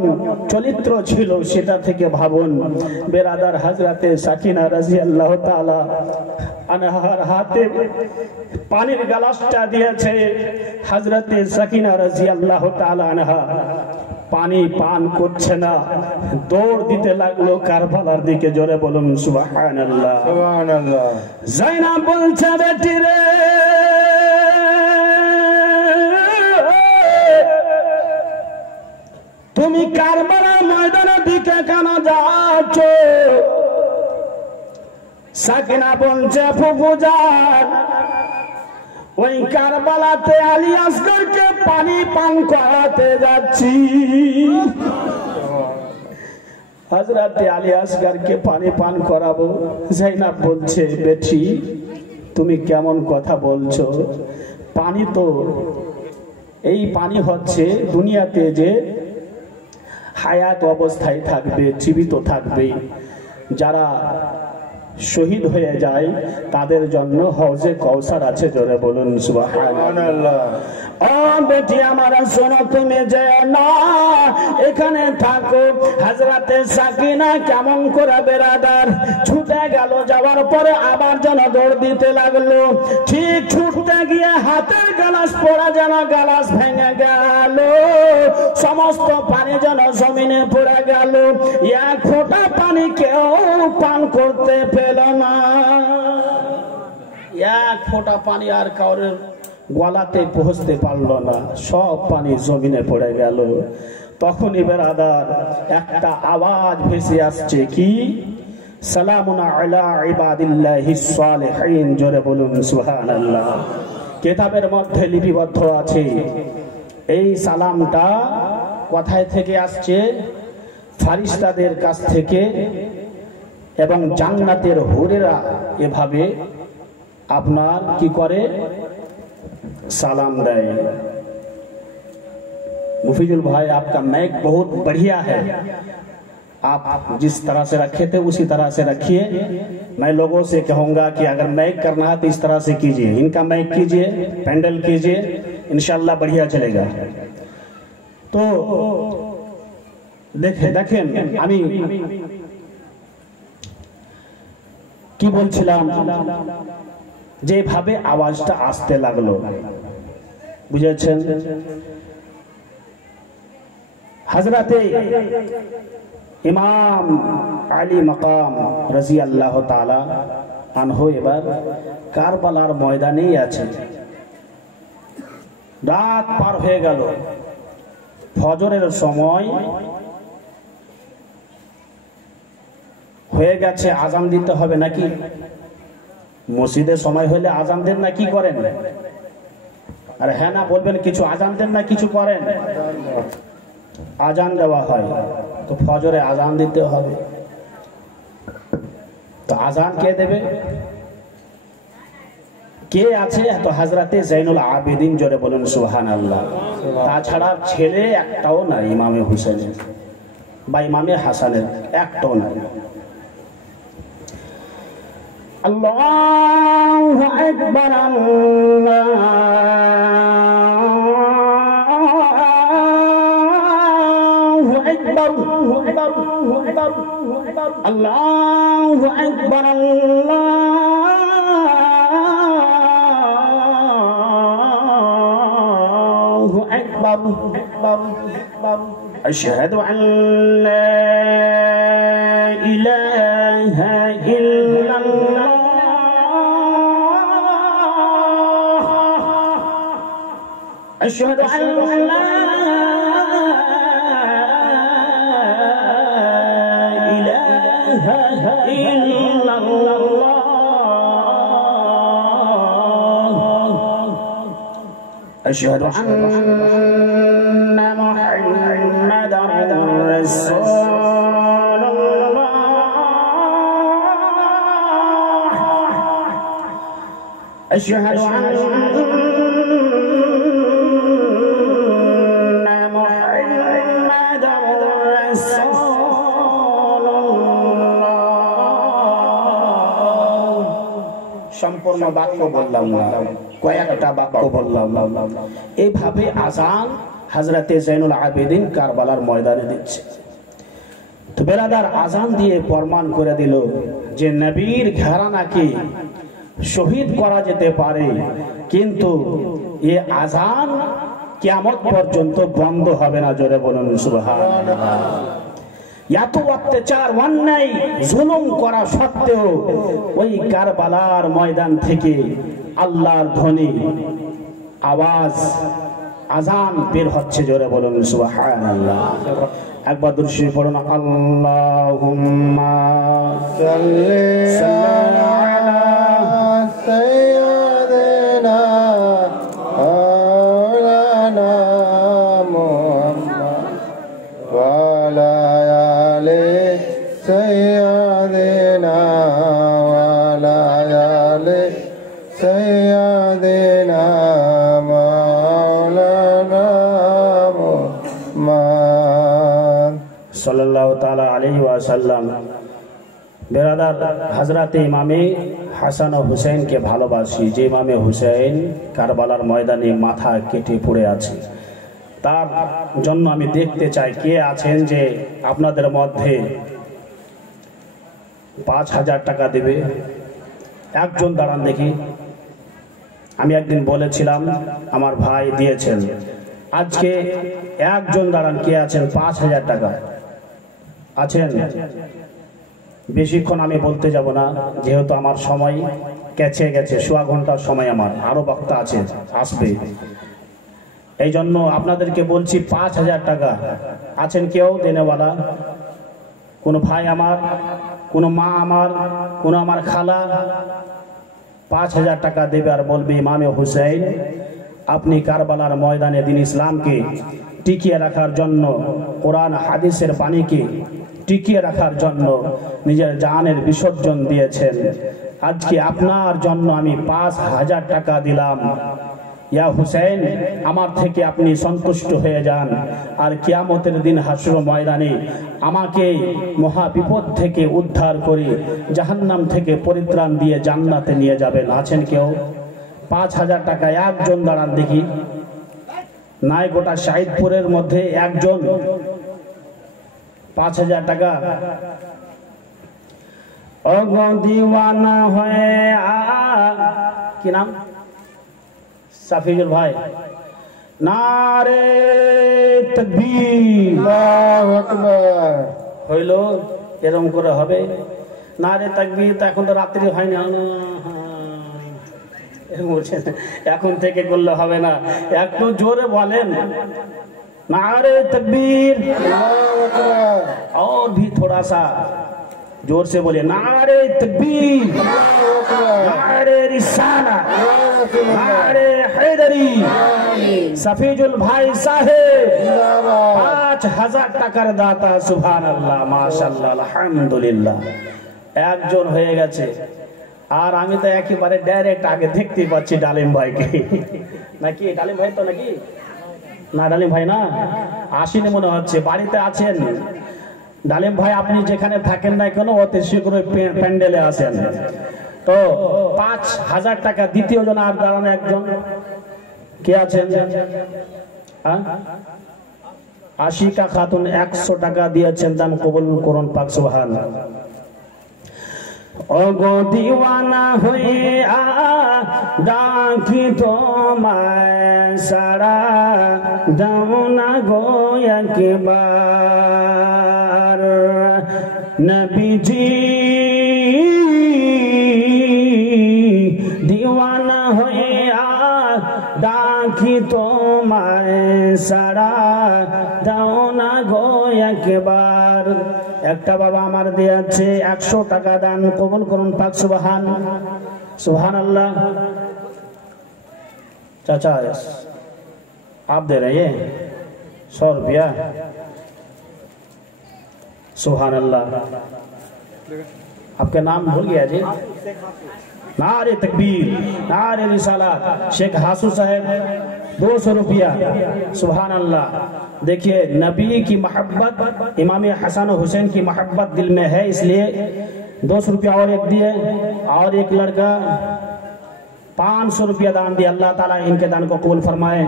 চরিত্র ছিল, সেটা থেকে ভাবুন। বেরাদার হযরতে সাকিনা রাদিয়াল্লাহু তাআলা আনহার হাতে পানির গ্লাসটা দিয়েছে। হযরতে সাকিনা রাদিয়াল্লাহু তাআলা আনহা পানি পান করছে না, দৌড় দিতে লাগলো কারবালার দিকে। জোরে বলুন সুবহানাল্লাহ সুবহানাল্লাহ। যায়নাব বলছে বেটি রে তুমি কারবালার ময়দানের দিকে কেন যাচ্ছ? সাকিনা বলছে ফুফু জান ওই কারবালাতে আলী আসগরকে পানি পান করাতে যাচ্ছি। হযরতে আলী আসগরকে পানি পান করাবো। যায়নাব বলছে বেটি তুমি কেমন কথা বলছো? পানি তো এই পানি হচ্ছে দুনিয়াতে যে হায়াত অবস্থায় থাকবে, জীবিত থাকবে, যারা শহীদ হয়ে যায় তাদের জন্য হৌজে কৌসার আছে। জোরে বলুন সুবহানাল্লাহ। ও বেটি আমার শোনো, তুমি যেও না, এখানে থাকো। হযরতে সাকিনা কেমন করে বেরাদার ছুটে গেল, যাওয়ার পরে আবার যেন দৌড় দিতে লাগলো। ঠিক ছুটতে গিয়ে হাতের গ্লাস পড়া যেন গ্লাস ভেঙে গেল, সমস্ত পানি যেন জমিনে পড়ে গেল। এক ফোঁটা পানি কেউ পান করতে পেল না। এক ফোঁটা পানি আর কাউরের গলাতে পৌঁছতে পারলো না, সব পানি জমিনে পড়ে গেল। তখনই বেরাদার একটা আওয়াজ ভেসে আসছে, কি? সালামুন আলা ইবাদিল্লাহিস সালিহিন। জোরে বলুন সুবহানাল্লাহ। কিতাবের মধ্যে লিপিবদ্ধ আছে এই সালামটা কোথায় থেকে আসছে? ফারিস্তাদের কাছ থেকে। এবং জান্নাতের হুরেরা এভাবে আপনার কি করে? सलाम दे। मुफीजुल भाई आपका मैक बहुत बढ़िया है, आप जिस तरह से रखे थे उसी तरह से रखिए। मैं लोगों से कहूंगा कि अगर मैक करना है तो इस तरह से कीजिए, इनका मैक कीजिए, पैंडल कीजिए, इंशाल्लाह बढ़िया चलेगा। तो देखें আমি কি বলছিলাম, যেভাবে আওয়াজটা আসতে লাগলো, বুঝেছেন? হযরতে ইমাম আলী মাকাম রাদিয়াল্লাহু তাআলা আনহু এবার কারবালার ময়দানেই আছে। রাত পার হয়ে গেল, ফজরের সময় হয়ে গেছে, আজান দিতে হবে নাকি? মসজিদের সময় হলে আজান দেন না, কি করেন? আর হ্যাঁ না বলবেন, কিছু আজান দেন না কিছু করেন? আজান দেওয়া হয়, তো ফজরে আজান দিতে হবে। তো আজান কে দেবে? কে আছে? তো হযরতে জাইনুল আবেদিন। জোরে বলুন সুবহানাল্লাহ। তাছাড়া ছেলে একটাও না ইমামে হুসেনের বা ইমামে হাসানের, একটাও না। আল্লাহু আকবার, আল্লাহু আকবার, আল্লাহু আকবার, আল্লাহু আকবার। আশহাদু আন লা ইলাহা ইল্লাল্লাহ, أشهد أن لا أشهد أن محمدا رسول الله أشهد أن محمدا رسول الله সম্পূর্ণ বাক্য বললাম না, কয়েকটা বাক্য বললাম। এইভাবে আজান হযরতে জৈনুল আবেদিন কারবালার ময়দানে দিচ্ছে। তো বেরাদার আজান দিয়ে প্রমাণ করে দিল যে নবীর ঘরানাকে শহীদ করা যেতে পারে, কিন্তু এ আজান কিয়ামত পর্যন্ত বন্ধ হবে না। জোরে বলুন সুবহানাল্লাহ। এত অত্যাচার অন্যায় জুলুম করা সত্ত্বেও ওই কারবালার ময়দান থেকে আল্লাহর ধ্বনি আওয়াজ আজান বের হচ্ছে। জোরে বলুন সুবহানাল্লাহ। একবার দুরূদ শরীফ পড়ুন। আল্লাহুম্মা সাল্লি আলা সাইয়্যিদিনা মাওলানা মুহাম্মদ ওয়া আলা আলি সাইয়্যিদিনা ওয়া আলা আলি সাইয়্যিদিনা মাওলানা মুহাম্মদ সাল্লাল্লাহু তাআলা আলাইহি ওয়াসাল্লাম। বেরাদার হযরতে ইমামে হাসান ও হুসাইনকে ভালোবাসি। যে ইমামে হুসাইন কারবালার ময়দানে মাথা কেটে পড়ে আছে, তার জন্য আমি দেখতে চাই কে আছেন যে আপনাদের মধ্যে ৫,০০০ টাকা দেবে। একজন দাঁড়ান দেখি। আমি একদিন বলেছিলাম, আমার ভাই দিয়েছেন। আজকে একজন দাঁড়ান, কে আছেন ৫,০০০ টাকা আছেন? বেশিক্ষণ আমি বলতে যাব না, যেহেতু আমার সময় কেচে গেছে। সোয়া ঘন্টার সময় আমার, আরো বক্তা আছে আসবে। এই জন্য আপনাদেরকে বলছি ৫,০০০ টাকা আছেন কেউ দেনেওয়ালা? কোনো ভাই আমার, কোনো মা আমার, কোনো আমার খালা ৫,০০০ টাকা দেবে আর বলবে ইমামে হুসাইন আপনি কারবালার ময়দানে দ্বীন ইসলামকে টিকিয়ে রাখার জন্য, কোরআন হাদিসের বাণীকে টিকিয়ে রাখার জন্য নিজের জানের বিসর্জন দিয়েছেন। আজকে আপনার জন্য আমি ৫,০০০ টাকা দিলাম। ইয়া হুসাইন, আমার থেকে আপনি সন্তুষ্ট হয়ে যান, আর কিয়ামতের দিন হাসর ময়দানে আমাকে মহা বিপদ থেকে উদ্ধার করে জাহান্নাম থেকে পরিত্রাণ দিয়ে জান্নাতে নিয়ে যাবেন। আছেন কেউ? ৫,০০০ টাকা একজন দাঁড়ান দেখি। নাই গোটা শাহিদপুরের মধ্যে একজন ৫,০০০ টাকা? ওগো দিওয়ানা হয়ে কি নাম? সাফিজুল ভাই। নারে তাকবীর, আল্লাহু আকবার। হইল এরকম করে হবে। নারে তাকবীর তো এখন তো রাত্রি হয় না, এখন থেকে করলে হবে না, একটু জোরে বলেন नारे तकबीर, और भी थोड़ा सा जोर से बोले नारे तकबीर, नारे रिसाला, नारे हैदरी, सफीजुल भाई साहेब 5,000 টাকার দাতা। সুবহানাল্লাহ, মাশাআল্লাহ, আলহামদুলিল্লাহ। একজন হয়ে গেছে। আর আমি তো একেবারে ডাইরেক্ট আগে দেখতে পাচ্ছি ডালিম ভাইকে। নাকি ডালিম ভাই? তো নাকি না, ডালিম ভাই না, আসেনি মনে হচ্ছে, বাড়িতে আছেন। ডালিম ভাই আপনি যেখানে থাকেন না কেন অতি শীঘ্র প্যান্ডেলে আসেন। তো 5,000 টাকা দ্বিতীয় জন আর দাঁড়ানো একজন কে আছেন? আশিকা খাতুন 100 টাকা দিয়েছেন, দাম কবুল করুন পাক সুবহানাল্লাহ। ওগো দিওয়ানা হয়ে ডাকি তোমায় সারা দাও না গো একবার, নবীজি দিওয়ানা হয়ে ডাকি তোমায় সারা দাও না গো একবার। একটা বাবা আমার দিয়েছে 100 টাকা দান, কবুল করুন পাক সুবহান সুবহানাল্লাহ। चाचा आप दे रहे हैं 100 रुपया, सुभान अल्लाह। आपका नाम भूल गया जी? नारे तकबीर, नारे रिसालत। शेख हासू साहब 200 रुपया, सुभान अल्लाह। देखिए नबी की मोहब्बत, इमाम हसन और हुसैन की मोहब्बत दिल में है, इसलिए 200 रुपया और एक दिए। और एक लड़का 500 रुपया दान दिया, अल्लाह ताला इनके दान को कबूल फरमाए।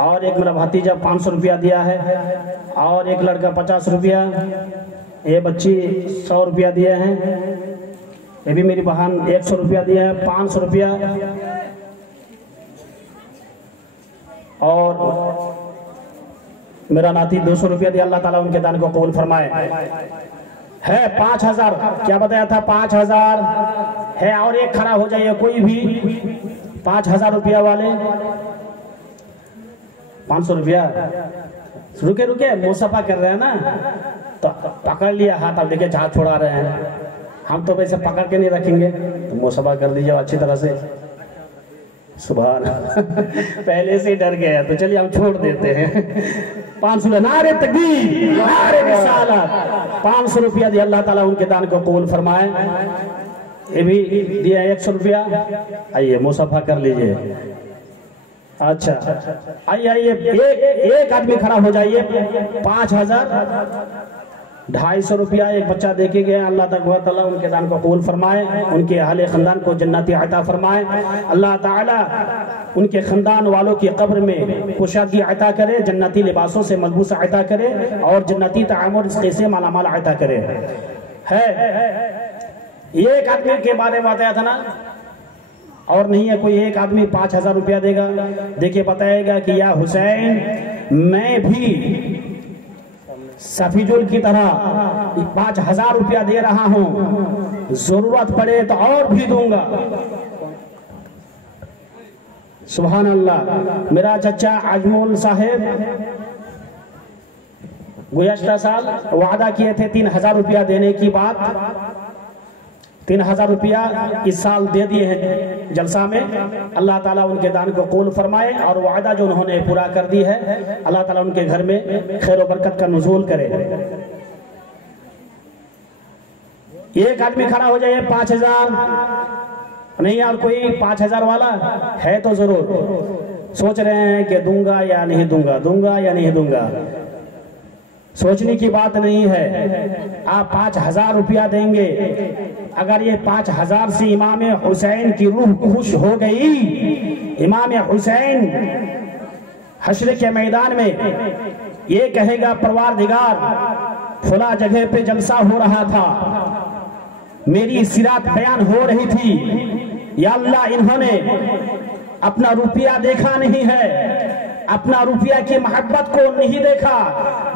और एक मेरा भतीजा 500 रुपया दिया है। और एक लड़का 50 रुपया, ये बच्ची 100 रुपया दिए हैं। ये भी मेरी बहन 100 रुपया दिया है, 500 रुपया। और मेरा नाती 200 रुपया दिया, अल्लाह ताला उनके दान को कबूल फरमाए। है 5000, क्या बताया था? 5000 है। और एक खड़ा हो जाइए कोई भी 5000 रुपया वाले। 500 रुपया। रुके रुके, मुसाफा कर रहे हैं ना, तो पकड़ लिया हाथ, अब देखिए हाथ छोड़ा रहे हैं। हम तो वैसे पकड़ के नहीं रखेंगे, तो मुसाफा कर दीजिए अच्छी तरह से। सुभान पहले से डर गया, तो चलिए हम छोड़ देते हैं। 500, नारे तकबीर, नारे रिसालत। 500 रुपया दिया, अल्लाह ताला उनके दान को कबूल फरमाए। ये भी दिया 100 रुपया। आइए मुसाफा कर लीजिए। अच्छा आइए आइए, एक आदमी खड़ा हो जाइए। 5000, 250 रुपया एक बच्चा देके गया, अल्लाह ताला उनके दान को कबूल फरमाए, उनके अहले खानदान को जन्नती अता फरमाए। अल्लाह ताला उनके खानदान वालों की कब्र में कुशादगी अता करे, जन्नती लिबासों से मलबूस अता करे, और जन्नती तामुर रिज़्क़ से मालामाल अता करे। है एक आदमी के बारे में बताया था ना, और नहीं है कोई एक आदमी 5000 रुपया देगा। देखिए बताएगा कि या हुसैन, मैं भी सफीजुल की तरह 5000 रुपया दे रहा हूं, जरूरत पड़े तो और भी दूंगा। सुभान अल्लाह। मेरा चचा अजमुल साहेब गुज़श्ता साल वादा किए थे 3000 रुपया देने की बात, 3000 रुपया इस साल दे दिए हैं जलसा में। अल्लाह ताला उनके दान को कबूल फरमाए, और वादा जो उन्होंने पूरा कर दी है, अल्लाह ताला उनके घर में खैर और बरकत का नुज़ूल करे। एक आदमी खड़ा हो जाए 5000, नहीं यार कोई 5000 वाला है तो जरूर सोच रहे हैं कि दूंगा या नहीं दूंगा, दूंगा या नहीं दूंगा। सोचने की बात नहीं है। आप 5000 रुपया देंगे, अगर ये 5000 से इमाम हुसैन की रूह खुश हो गई, इमाम हुसैन हश्र के मैदान में ये कहेगा, परवारदिगार फला जगह पे जलसा हो रहा था, मेरी सिरात बयान हो रही थी, या अल्लाह इन्होंने अपना रुपया देखा नहीं है, अपना रुपया की मोहब्बत को नहीं देखा,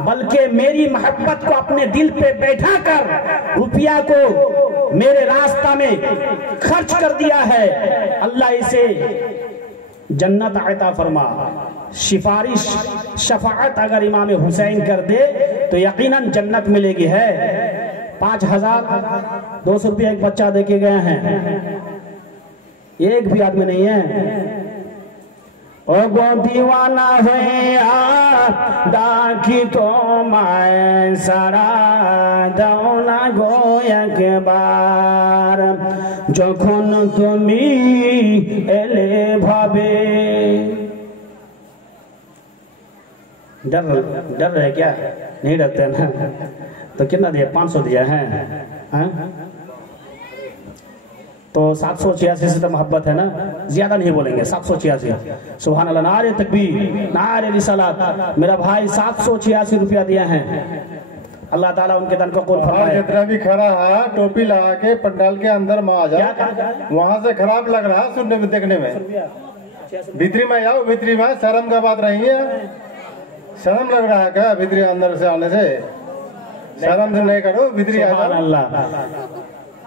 बल्कि मेरी मोहब्बत को अपने दिल पे बैठा कर रुपया को मेरे रास्ता में खर्च कर दिया है। अल्लाह इसे जन्नत अता फरमा। सिफारिश शफाअत अगर इमाम हुसैन कर दे तो यकीनन जन्नत मिलेगी। है 5000, 200 रुपया एक बच्चा देके गए हैं, एक भी आदमी नहीं है। ओ गो दीवाना हुआ डाकी तो मैं सारा दाना गो एकबार, যখন তুমি এলে ভাবে। डर रहे क्या? नहीं डरते ना? तो कितना दिया? 500 दिया है, हाँ? तो 786 से तो मोहब्बत है ना, ज्यादा नहीं बोलेंगे। 786, सुभान अल्लाह, नारे तकबीर, नारे रिसालत। मेरा भाई 786 रुपया दिया है, अल्लाह ताला उनके दान को कबूल फरमाए। जितना भी खड़ा है टोपी लगा के पंडाल के अंदर में आ जाए, वहाँ से खराब लग रहा है सुनने में देखने में। भीतरी में आओ, भीतरी में शर्म का बात नहीं है। शर्म लग रहा है क्या भीतरी अंदर से आने से? शर्म से नहीं करो, भीतरी आ जाओ। अल्लाह,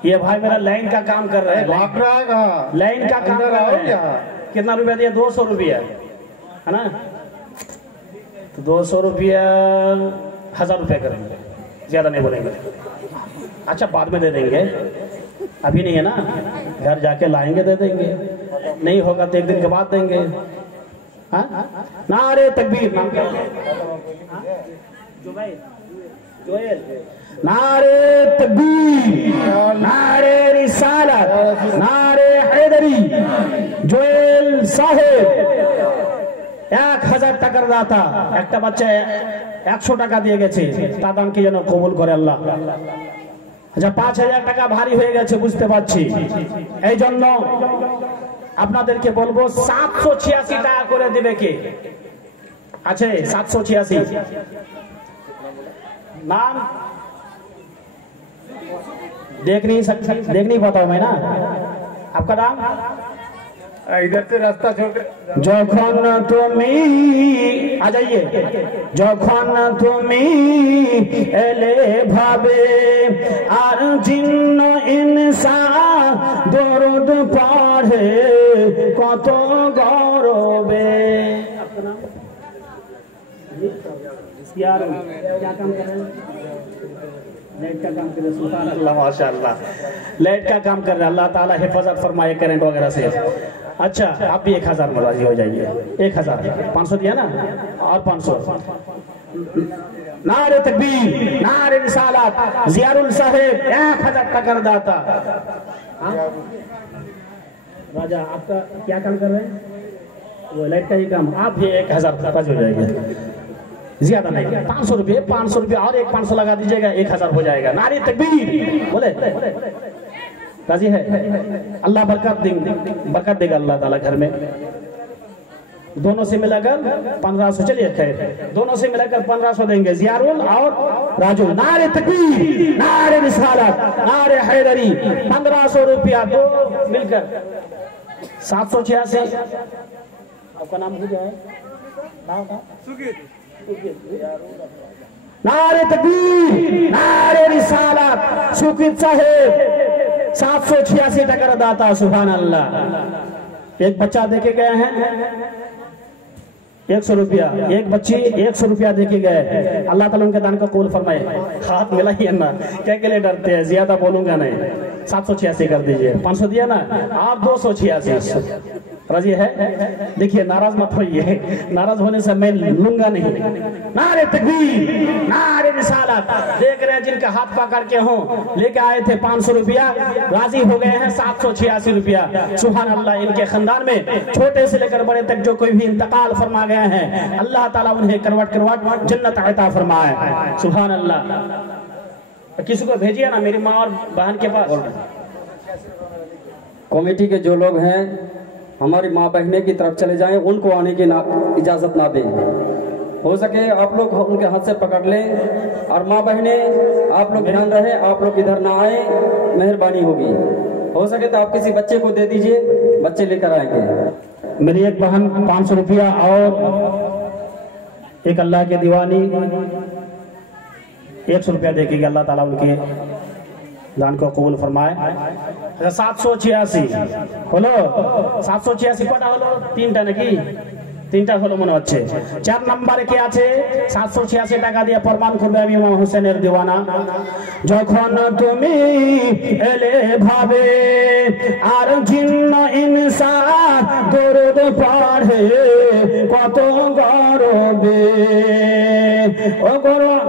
ये भाई मेरा लाइन का काम कर रहा है। भाग रहा है कहाँ? लाइन का काम कर रहा है। कितना रुपया दिया? 200 रुपया है ना? तो 200 रुपया 1000 रुपये करेंगे, ज़्यादा नहीं बोलेंगे। अच्छा बाद में दे देंगे, अभी नहीं है ना, घर जाके लाएंगे दे देंगे, नहीं होगा तो एक दिन के बाद देंगे। हाँ, नारे तकबीर, नाम क्या है? नारे तकबीर, नारे रिसालत, नारे हैदरी। जोएल साहेब 1000 টাকার দাতা, একটা বাচ্চা 100 টাকা দিয়ে গেছে, তার দানকে যেন কবুল করে আল্লাহ। আচ্ছা 5000 টাকা ভারী হয়ে গেছে বুঝতে পারছি, এই জন্য আপনাদেরকে বলবো 786 টাকা করে দিবে কে আছে? 786 नाम देख नहीं पाता हूं मैं ना। आपका नाम? इधर से रास्ता छोड़ যখন তুমি आ जाइए, যখন তুমি এলে ভাবে আর জিন্ন ইনসান দরুদ পড়ে কত গৌরবে। आपका नाम? यार क्या काम कर रहे हैं? लाइट का काम कर रहे हैं। सुभान अल्लाह, माशाअल्लाह, लाइट का काम कर रहे हैं। अल्लाह ताला हिफाजत फरमाए करंट वगैरह से। अच्छा आप भी 1000 में राजी हो जाइए। 1000 500 दिया ना, और 500। नारे तकबीर, नारे रिसालत, जियारुल साहेब 1000 टका दाता। राजा आपका क्या काम कर रहे हैं? वो लाइट का ही काम। आप भी 1000 राजी हो जाएंगे, ज्यादा नहीं, 500 रुपये, 500 रुपये और एक 500 लगा दीजिएगा, 1000 हो जाएगा। नारे तकबीर बोले, राजी है? अल्लाह बरकत देगा अल्लाह ताला घर में। दोनों से मिलाकर 1500, चलिए खैर, दोनों से मिलाकर 1500 देंगे, जियारुल और राजू। नारे तकबीर, नारे रिसालत, नारे हैदरी, 1500 रुपया दो मिलकर 786। आपका नाम हो जाए? नारे तकबीर, नारे रिसालत, सुकीत साहेब 786 टका दाता। सुभान अल्लाह। एक बच्चा देके गए हैं 100 रुपया, एक बच्ची 100 रुपया देके गए। अल्लाह ताला उनके दान को कबूल फरमाए। हाथ मिलाइए ना, क्या के लिए डरते हैं? ज्यादा बोलूंगा नहीं, 786 कर दीजिए। 500 दिया ना, आप 286। राजी है? देखिए नाराज मत होइए, नाराज होने से मैं लूंगा नहीं। नारे तकबीर, नारे रिसालत। देख रहे हैं जिनका हाथ पकड़ के हो लेके आए थे 500 रुपया, राजी हो गए हैं 786 रुपया। सुभान अल्लाह। इनके खानदान में छोटे से लेकर बड़े तक जो कोई भी इंतकाल फरमा गए हैं, अल्लाह ताला उन्हें करवट जन्नत अता फरमाए। सुभान अल्लाह। किसी को भेजिए ना मेरी माँ और बहन के पास। कमेटी के जो लोग हैं हमारी माँ बहने की तरफ चले जाएं, उनको आने की इजाजत ना दें। हो सके आप लोग उनके हाथ से पकड़ लें। और माँ बहने आप लोग ध्यान रहे, आप लोग इधर ना आए, मेहरबानी होगी। हो सके तो आप किसी बच्चे को दे दीजिए, बच्चे लेकर आएंगे। मेरी एक बहन 500 रुपया और एक अल्लाह के दीवानी 100 रुपया देखेगी। अल्लाह ताला उनके दान को कबूल फरमाए। 786 হলো, 786 কটা হলো? 3টা নাকি? 3টা হলো মনে হচ্ছে। 4 নম্বরে কে আছে? 786 টাকা দিয়ে প্রমাণ করবে আমি ইমাম হোসেনের দিওয়ানা। যখন তুমি এলে ভাবে আর জিন্ন ইনসান দরুদ পড়ে কত গৌরবে। ও গৌরব।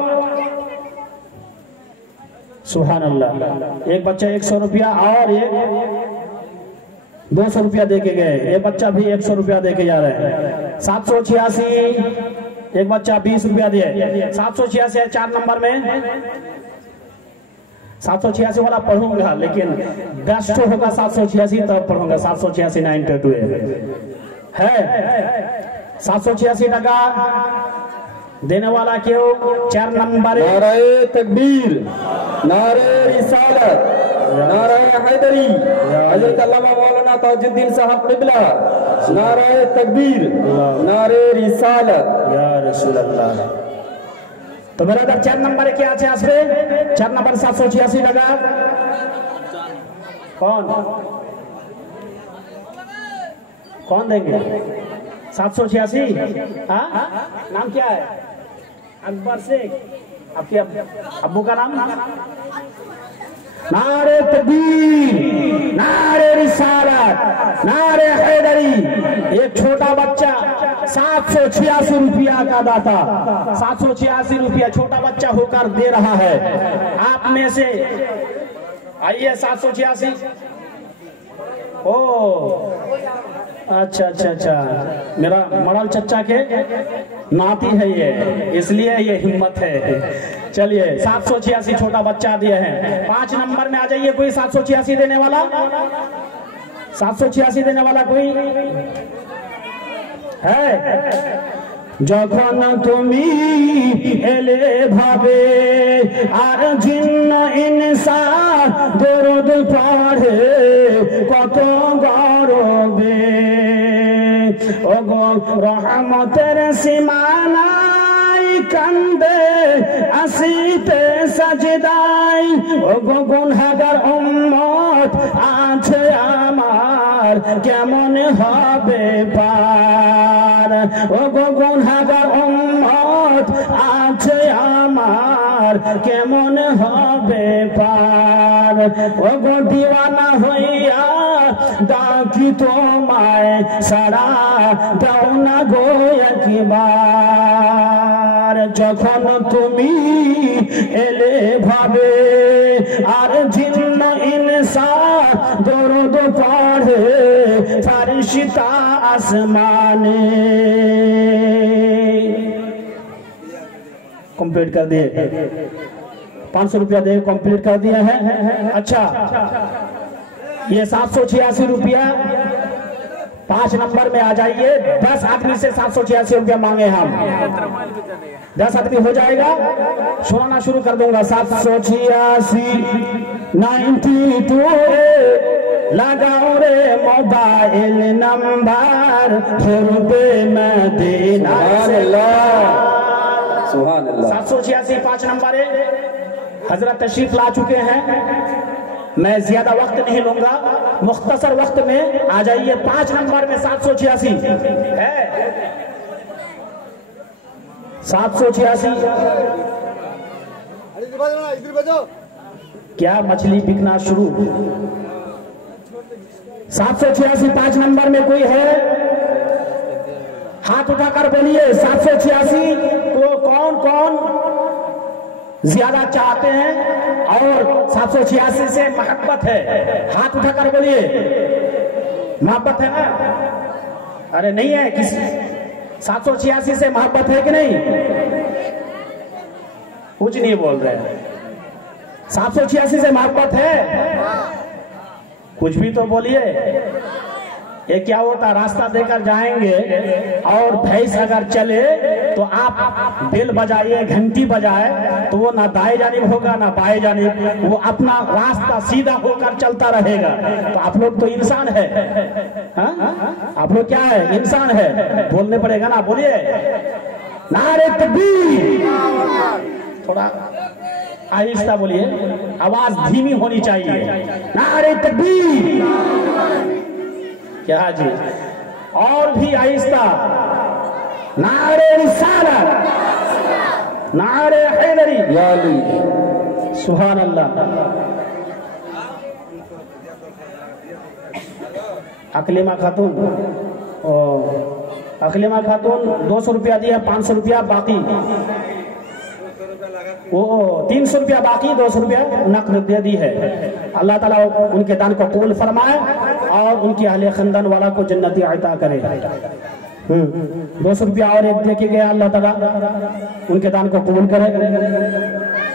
सुभान अल्लाह। एक बच्चा 100 रुपया और एक 200 रुपया देके गए। एक बच्चा भी 100 रुपया देके जा रहे हैं। 786, एक बच्चा 20 रुपया दिए। 786 है 4 नंबर में। 786 वाला पढ़ूंगा, लेकिन बेस्ट होगा 786 तब पढ़ूंगा। 786 92 है। 786 टका देने वाला क्यों? 4 नंबर। नारे तकबीर, नारे रिसालत, नारे हैदरी, हजरत अल्लामा मौलाना ताजुद्दीन साहब क़िबला। नारे तकबीर, नारे रिसालत, या रसूल अल्लाह। तो मेरा 4 नंबर क्या আছে আসবে? 4 नंबर 786 টাকা। कौन देंगे? 786। हाँ, नाम क्या है? अकबर शेख। आपके अब्बू का नाम? नारे तकबीर, नारे रिसालत, नारे हैदरी। एक छोटा बच्चा 786 रुपया का दाता, 786 रुपया छोटा बच्चा होकर दे रहा है। आप में से आइए 786। ओ अच्छा अच्छा अच्छा, मेरा मरल चच्चा के नाती है ये, इसलिए ये हिम्मत है। चलिए 786 छोटा बच्चा दिए हैं। 5 नंबर में आ जाइए कोई 786 देने वाला, 786 देने वाला कोई है? যখন তুমি এলে ভাবে আর জিন্ন ইনসান দরদ পড়ে কত গরবে, ওগো রহমতের সীমানায় কান্দে আসিতে সাজদাই, ওগো গুনাহগার উম্মত আছে আমার কেমন হবে পার, ওগো গুনাহগার উম্মত আছে আমার কেমন হবে পার, ওগো দিওয়ানা হইয়া ডাকি তোমায় সারা দাও না গো একবার, যখন তুমি এলে ভাবে আর জিন্ন ইনসান দরদ পড়ে ফরিশতা আসমানে। कंप्लीट कर दिए, 500 रुपया दे कंप्लीट कर दिया है। अच्छा, ये 786 रुपया 5 नंबर में आ जाइए। 10 आदमी से 786 रुपया मांगे हम, 10 आदमी हो जाएगा। सुनाना शुरू कर दूंगा। 786 92 लगाओ रे मोबाइल नंबर रुपए मदीना से। 786 5 नंबर है। हजरत तशरीफ ला चुके हैं, मैं ज्यादा वक्त नहीं लूंगा, मुख्तसर वक्त में आ जाइए। 5 नंबर में 786 है, 786। क्या मछली बिकना शुरू? 786 5 नंबर में कोई है? हाथ उठाकर बोलिए 786 को कौन कौन ज्यादा चाहते हैं और 786 से मोहब्बत है? हाथ उठाकर बोलिए। मोहब्बत है ना? अरे नहीं है किसी? 786 से मोहब्बत है कि नहीं? कुछ नहीं बोल रहे। 786 से मोहब्बत है? कुछ भी तो बोलिए। ये क्या होता, रास्ता देकर जाएंगे और भैंस अगर चले तो आप बेल बजाइए, घंटी बजाए, तो वो ना दाएं जानिब होगा ना बाएं जानिब, वो अपना रास्ता सीधा होकर चलता रहेगा। तो आप लोग तो इंसान है, हा? आप लोग क्या है? इंसान है। बोलने पड़ेगा ना, बोलिए नारे तकबीर। थोड़ा आहिस्ता बोलिए, आवाज धीमी होनी चाहिए। नारे तकबीर। क्या जी? और भी आहिस्ता। नारे रिसालत, नारे हैदरी, सुभान अल्लाह। अकलीमा खातून, अकलीमा खातून 200 रुपया दिया, 500 रुपया बाकी, वो 300 रुपया बाकी, 200 रुपया नकद दे दी है। अल्लाह ताला उनके दान को कबूल फरमाए और उनकी अहले खानदान वाला को जन्नती अता करे। 200 रुपया और एक दे के गया, अल्लाह ताला उनके दान को कबूल करे।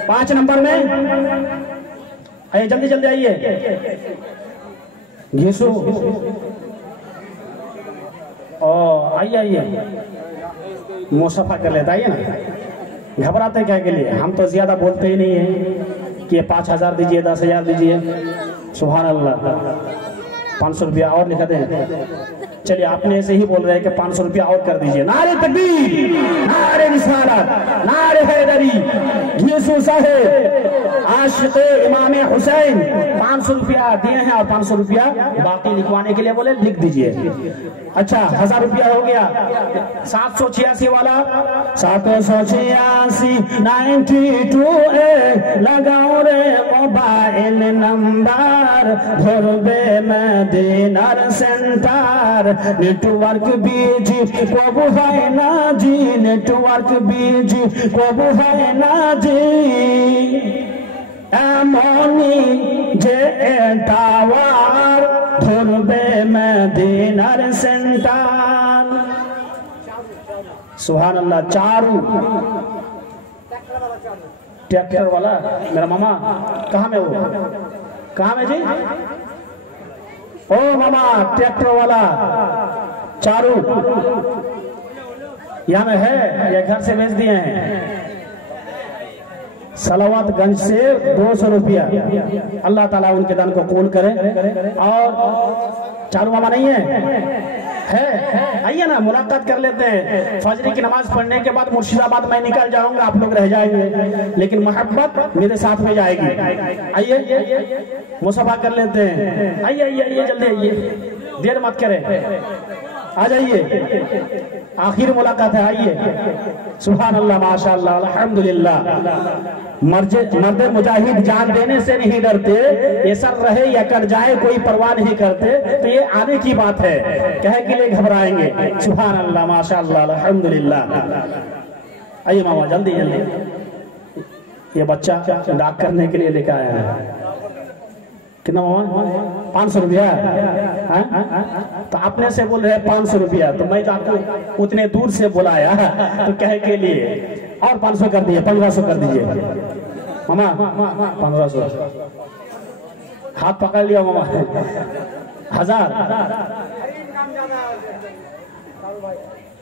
5 नंबर में आइए, जल्दी जल्दी आइए। घीसू, आइए आइए, मुसफा कर लेता, आइए ना। घबराते क्या के लिए? हम तो ज्यादा बोलते ही नहीं है कि 5000 दीजिए, 10,000 दीजिए। सुभान अल्लाह। 500 रुपया और लिखा दें। चलिए, आपने ऐसे ही बोल रहे हैं कि 500 रुपया और कर दीजिए। नारे तकबीर, नारे रिसालत, नारे हैदरी, यीशु साहेब आशिक इमाम हुसैन 500 रुपया दिए हैं और 500 रुपया बाकी लिखवाने के लिए बोले लिख दीजिए। अच्छा 1000 रुपया हो गया। 786 वाला 786 92 लगाओ रे मोबाइल नंबर धरबे मदीनार सेंटर नेटवर्क बीजी को है ना जी नेटवर्क बीजी को है ना जी एमोनी जे टावर धरबे मदीनार सेंटर। सुभान अल्लाह। चारू ट्रैक्टर वाला मेरा मामा कहाँ में वो कहाँ में जी? ओ मामा ट्रैक्टर वाला चारू यहाँ में है या घर से भेज दिए हैं? सलावतगंज से 200 रुपया। अल्लाह ताला उनके दान को कबूल करे। और चारू मामा नहीं है आइए ना मुलाकात कर लेते हैं। फजर की नमाज पढ़ने के बाद मुर्शिदाबाद मैं निकल जाऊंगा, आप लोग रह जाएंगे, लेकिन मोहब्बत मेरे साथ में जाएगी। आइए मुसाफा कर लेते हैं। आइए आइए आइए जल्दी आइए, देर मत करें, आ जाइए। आखिर मुलाकात है, आइए। सुभान अल्लाह माशाअल्लाह अल्हम्दुलिल्लाह। मर्द मुजाहिद जान देने से नहीं डरते, ये सर रहे या कर जाए कोई परवाह नहीं करते, तो ये आने की बात है, कहे के लिए घबराएंगे। सुभान अल्लाह माशाअल्लाह अल्हम्दुलिल्लाह। आइए मामा जल्दी जल्दी। ये बच्चा डाक करने के लिए लेकर आया है। कितना मामा? 500 रुपया। तो आपने से बोल रहे 500 रुपया, तो मैं आपको उतने दूर से बुलाया तो कहे के लिए और 500 कर दिए, 1500 कर दीजिए मामा। 1500 हाथ पकड़ लिया मामा। 1000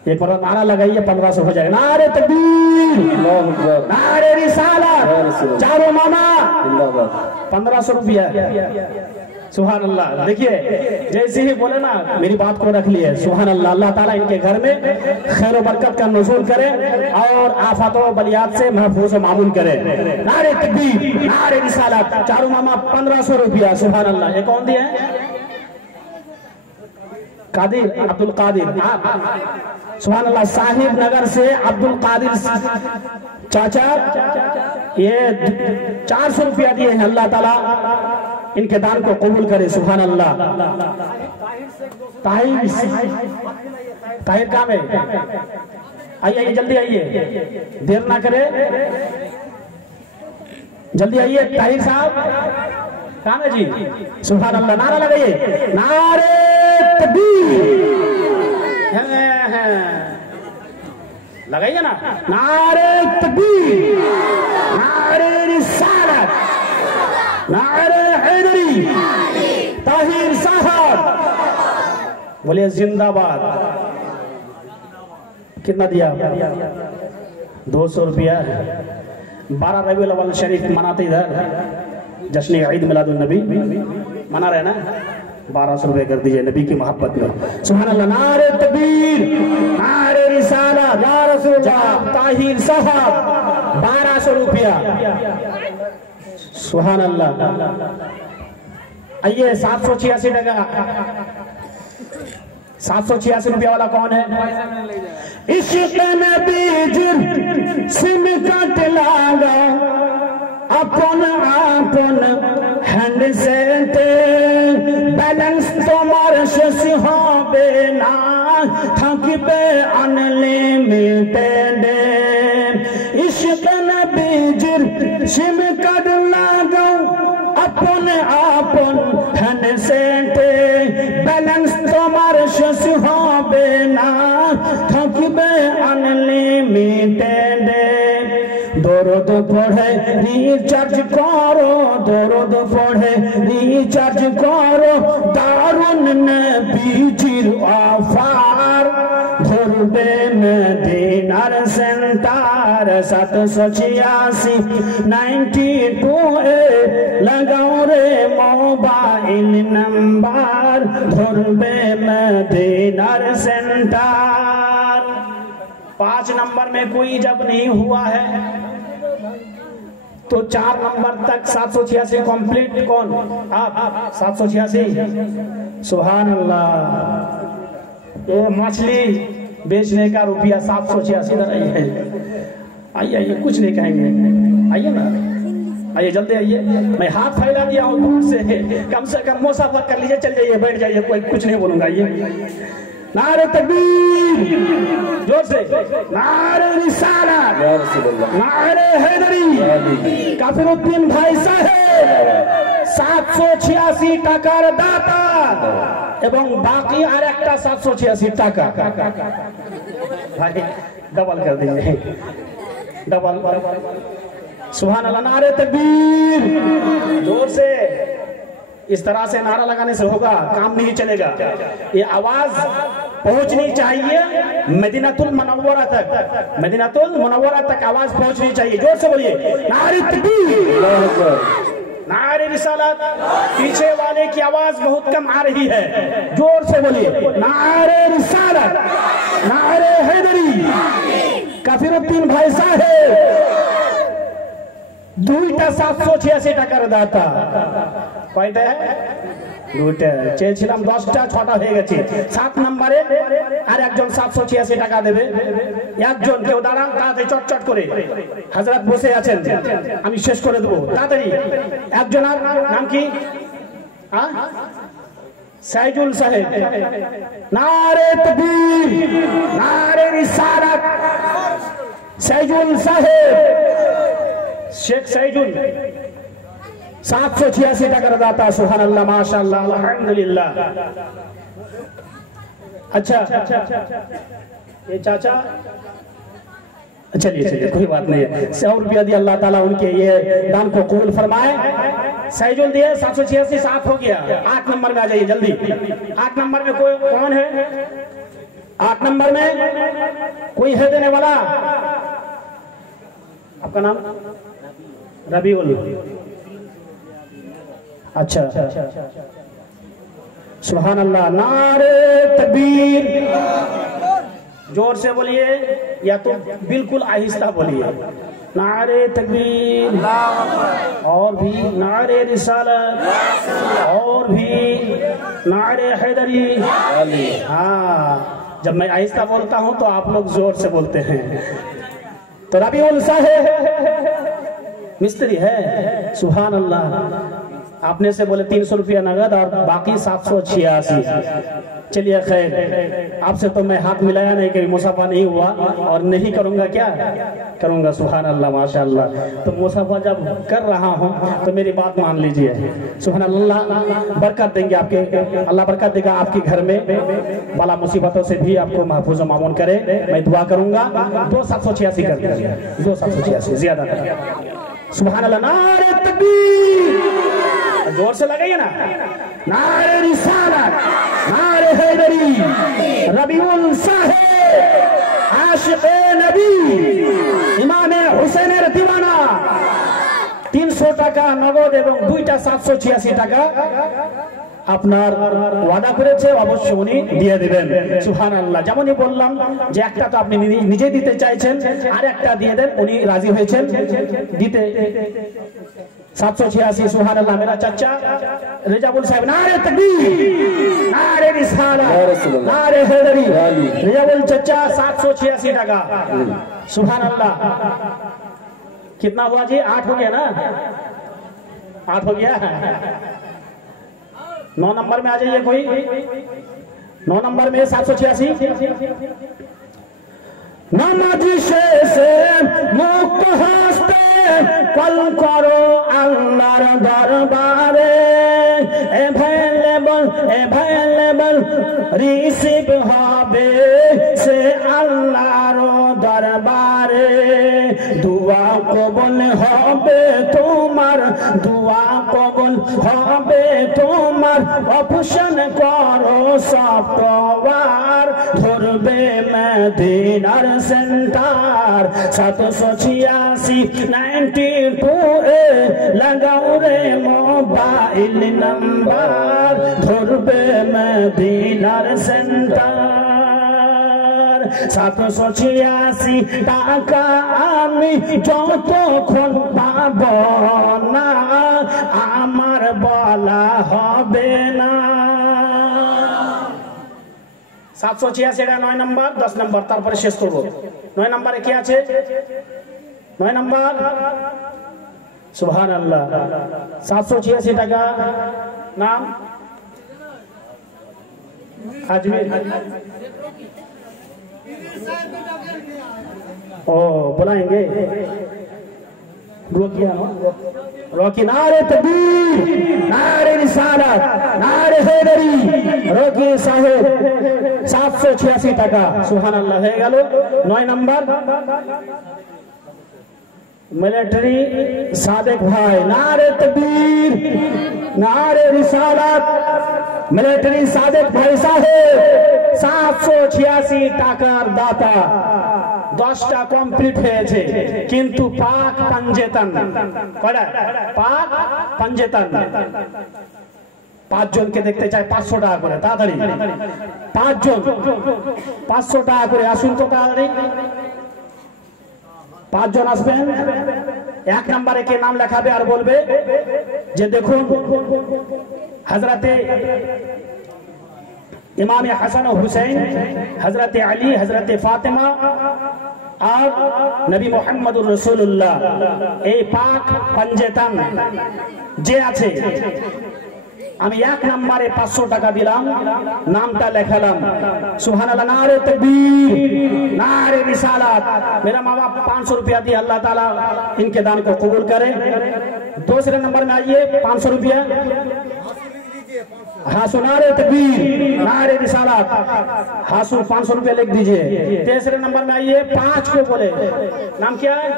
एक बार नारा लगाइए, 1500 हो जाएगा। नारे तकबीर, नारे रिसालत, चारों मामा 1500 रुपया। सुभान अल्लाह। देखिए जैसे ही बोले ना मेरी बात को रख लिए। सुभान अल्लाह। अल्लाह ताला इनके घर में खैर व बरकत का नुज़ूल करे और आफातों बलियात से महफूज व मामून करे। नारे तकबीर, नारे रिसालत, चारों मामा 1500 रुपया। सुभान अल्लाह। ये कौन दिया है? कादिर, अब्दुल कादिर। सुभान अल्लाह। साहिब नगर से अब्दुल कादिर चाचा ये 400 रुपया दिए हैं। अल्लाह ताला इनके दान को कबूल करे। सुभान अल्लाह। ताहिर काम है। आइए जल्दी आइए, देर ना करे, जल्दी आइए। ताहिर साहब काम है जी। सुभान अल्लाह। नारा लगाइए, नारे तकबीर, लगाइए ना, नारे तकबीर, नारे रिसालत, नारे हैदरी, ताहिर साहब बोले जिंदाबाद। कितना दिया? 200 रुपया। 12 रबीउल अव्वल शरीफ मनाते इधर जश्न ईद मिलादुन नबी मना रहे ना, 1200 रुपये कर दीजिए नबी की मोहब्बत में। सुभान अल्लाह। नारे तकबीर, नारे रिसालत, या रसूलल्लाह, ताहिर साहब 1200 रुपया। सुभान अल्लाह। आइए 786 टका। 786 रुपया वाला कौन है? इश्क नबी सिम कट लागा अपन आपन हैंडसेट बैलेंस तुम्हारे से হবে না থাকবে আনলিমিটেড। इश्क नबीजिर सिम कार्ड लागाओ अपन आपन हैंडसेट बैलेंस तुम्हारे से হবে না থাকবে আনলিমিটেড। दर्द पढ़े रिचार्ज करो, दर्द पढ़े रिचार्ज करो, दारुन नबीजिर ऑफर धरबे मदीनार सेंटर 786 92 लगाओ रे मोबाइल नंबर धरबे मदीनार सेंटर। 5 नंबर में कोई जब नहीं हुआ है, तो 4 नंबर तक 786 कंप्लीट कौन आप 786 सुभान अल्लाह। ये मछली बेचने का रुपया 786 है। आइए आइए कुछ नहीं कहेंगे, आइए ना, आइए जल्दी आइए। मैं हाथ फैला दिया हूँ दूर से कम मुसाफा कर लीजिए, चल जाइए, बैठ जाइए, कोई कुछ नहीं बोलूंगा। आइए नारे तकबीर, जोर से नारे रिसालत, नारे हैदरी। काफिरुद्दीन भाई साहेब 786 টাকার দাতা এবং বাকি আর একটা 786 টাকা ভাই डबल कर दीजिए, डबल। सुभान अल्लाह, नारे तकबीर, जोर से। इस तरह से नारा लगाने से होगा, काम नहीं चलेगा। ये आवाज पहुंचनी चाहिए मदीनातुल मुनव्वरा तक, मदीनातुल मुनव्वरा तक आवाज पहुंचनी चाहिए। जोर से बोलिए नारे तकबीर, नारे रिसालत। पीछे वाले की आवाज बहुत कम आ रही है, जोर से बोलिए नारे रिसालत, नारे हैदरी। काफिरुद्दीन भाई साहेब 786 টাকার দাতা। কয়টা? 2টা। চেয়েছিলাম 10টা, 6টা হয়ে গেছে। 7 নম্বরে আর একজন 786 টাকা দেবে। একজন কেউ দাঁড়ান, তাড়াতাড়ি চটচট করে, হযরত বসে আছেন, আমি শেষ করে দেবো তাড়াতাড়ি। একজন আর নাম কি? সাইজুল সাহেব। নারে তাকবীর, নারে রিসালাত। সাইজুল সাহেব, शेख सैजुल 786 টাকার দাতা। सुभान अल्लाह, माशाअल्लाह, अल्हम्दुलिल्लाह। अच्छा ये चाचा, चलिए चलिए कोई बात नहीं है। 100 रुपया दिया, अल्लाह ताला उनके ये दान को कबूल फरमाए। सैजुल दिए 786, 7 हो गया। 8 नंबर में आ जाइए जल्दी। 8 नंबर में कोई कौन है? 8 नंबर में कोई है देने वाला? आपका नाम? रबीउल। अच्छा, सुभान अल्लाह, नारे तकबीर, जोर से बोलिए या तो बिल्कुल आहिस्ता बोलिए। नारे तकबीर, और भी नारे रिसालत, और भी नारे हैदरी। हाँ, जब मैं आहिस्ता बोलता हूं तो आप लोग जोर से बोलते हैं। तो रबीउल साहेब मिस्त्री है। सुभान अल्लाह, आपने से बोले 300 रुपया नगद और बाकी 786। चलिए खैर, आपसे तो मैं हाथ मिलाया नहीं, कभी मुसाफा नहीं हुआ और नहीं करूंगा, क्या करूंगा। सुभान अल्लाह, माशाअल्लाह। तो मुसाफा जब कर रहा हूं तो मेरी बात मान लीजिए। सुभान अल्लाह, बरकत देंगे आपके, अल्लाह बरकत देगा आपके घर में, वाला मुसीबतों से भी आपको महफूज मामून करे। मैं दुआ करूंगा। 2786 कर दीजिए, 2786 ज्यादा। सुभान अल्लाह, नारे तकबीर, जोर से लगाइए ना। नारे रिसालत, नारे हैदरी। रबीउल साहेब आशिक़े नबी, इमामे हुसैনের दीवाना। 300 টাকা নগদ এবং 2টা 786 টাকা আপনার ওয়াদা করেছে, অবশ্যই উনি দিয়ে দিবেন। সুবহানাল্লাহ। যেমনই বললাম যে একটা তো আপনি নিজে দিতে চাইছেন, আর একটা দিয়ে দেন, উনি রাজি হয়েছেন দিতে। 786। সুবহানাল্লাহ। मेरा चाचा रेजाबुल साहब, नारे तकबीर, नारे रिसालत, नारे हैदरी। रेजाबुल चाचा 786 টাকা। सुबहानअल्लाह। कितना हुआ जी? 8 हो गया ना? 8 हो गया। 9 नंबर में आ जाइए कोई। 9 नंबर में 786। नमाजी से मुक्त हस्ते कल करो अल्लाहर दरबारे। अवेलेबल रिसीव হবে সে আল্লাহর দরবারে। दुआ कबूल হবে তোমার, दुआ कबूल হবে তোমার। অপশন করো সফটওয়্যার, ধরবে মদিনার সেন্টার। 786 92 এ লাগাও রে মোবাইল নাম্বার, ধরবে মদিনার সেন্টার। 786 টাকা আমি যতক্ষণ পাব না আমার বলা হবে না। 786 এটা 9 নম্বর 10 নম্বর তারপরে শেষ করব। 9 নম্বরে কি আছে? 9 নম্বর সুবহানাল্লাহ। 786 টাকা नाम अजमेर। ओ बुलाएंगे रोकी नारे तकबीर नारे रिसालत नारे हैदरी रोकी साहेब 786 টাকা সুবহানাল্লাহ হয়ে গেল। 9 নম্বর मिलिट्री सादिक भाई नारे तकबीर नारे रिसालत मिलिट्री सादिक भाई साहेब 786 টাকার দাতা। 10টা কমপ্লিট হয়েছে কিন্তু পাক পাঞ্জেতান কয়টা? পাক পাঞ্জেতান 5 জনকে দেখতে চাই 500 টাকা করে তাড়াতাড়ি। 5 জন 500 টাকা করে আসুন তো তাড়াতাড়ি। 5 জন আসবেন। 1 নম্বরে কে নাম লেখাবে আর বলবে যে দেখুন হযরতে इमाम हसन और हुसैन, हजरत अली, हजरत फातिमा और नबी मोहम्मद रसूलुल्लाह এই পাক পাঞ্জেতান যে আছে আমি 1 নম্বরে 500 টাকা দিলাম, नामটা লেখালাম। सुभान अल्लाह नारे तकबीर नारे रिसालत। मेरा माँ बाप 500 रुपया दिए, अल्लाह ताला इनके दान को कबूल करे। दूसरे नंबर में आइए 500 रुपया। हासु नारे तकबीर नारे रिसालत हासु 500 रुपया लिख दीजिए। तीसरे नंबर में आइए 5 को बोले, नाम क्या है?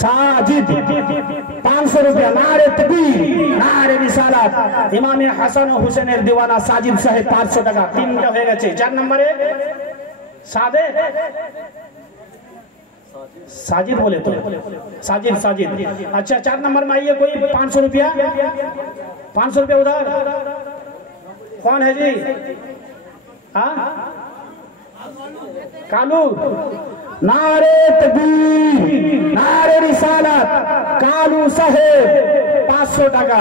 साजिद 500 रुपया नारे तकबीर नारे रिसालत इमाम हसन और हुसैনের दीवाना साजिद साहेब 500 টাকা। 3টা হয়ে গেছে। 4 নম্বরে सादे साजिद बोले तो साजिद साजिद। अच्छा 4 नंबर में आइए कोई 500 रुपया। 500 रुपया उधर कौन है जी? कालू नारे तकबीर नारे रिसालत कालू साहेब 500 টাকা।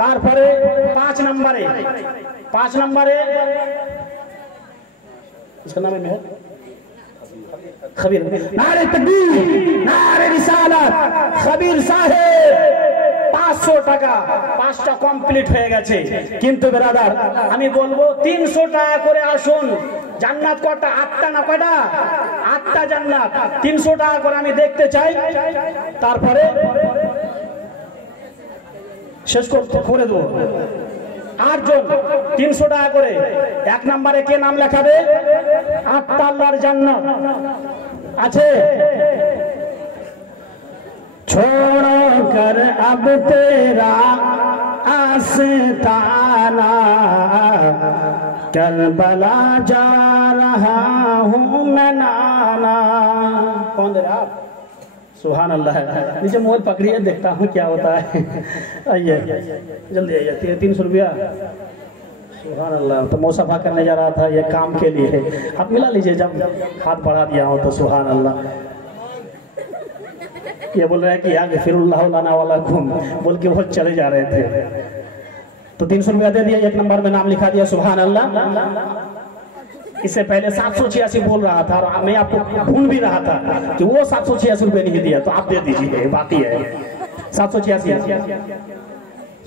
তারপরে 5 নম্বরে इसका नाम है मेहर खबीर नारे तकबीर नारे रिसालत खबीर साहेब 500 টাকা। 5টা কমপ্লিট হয়ে গেছে কিন্তু ব্রাদার আমি বলবো 300 টাকা করে আসুন। জান্নাত কয়টা? 8টা না কয়টা? 8টা জান্নাত। 300 টাকা করে আমি দেখতে চাই। তারপরে শেষ করে দেবো। 8 জন 300 টাকা করে। 1 নম্বরে কে নাম লেখাবে? 8টা আল্লাহর জান্নাত আছে। छोड़ो कर अब तेरा आस्ताना करबला जा रहा हूँ मैं नाना। कौन दे रहा? सुभान अल्लाह। नीचे मोबाइल पकड़िए देखता हूँ क्या होता है। आइए जल्दी आइए। 300 रुपया। सुभान अल्लाह। तो मुसाफा करने जा रहा था ये काम के लिए। हाथ मिला लीजिए जब हाथ बढ़ा दिया हो तो। सुभान अल्लाह। ये बोल रहा है कि यार फिरुल्लाह लाना वाला घूम बोल के वो चले जा रहे थे तो 300 रुपया दे दिया। 1 नंबर में नाम लिखा दिया। सुभान अल्लाह। इससे पहले 786 बोल रहा था और मैं आपको भूल भी रहा था कि वो 786 रुपये नहीं दिया तो आप दे दीजिए। बाकी है 786।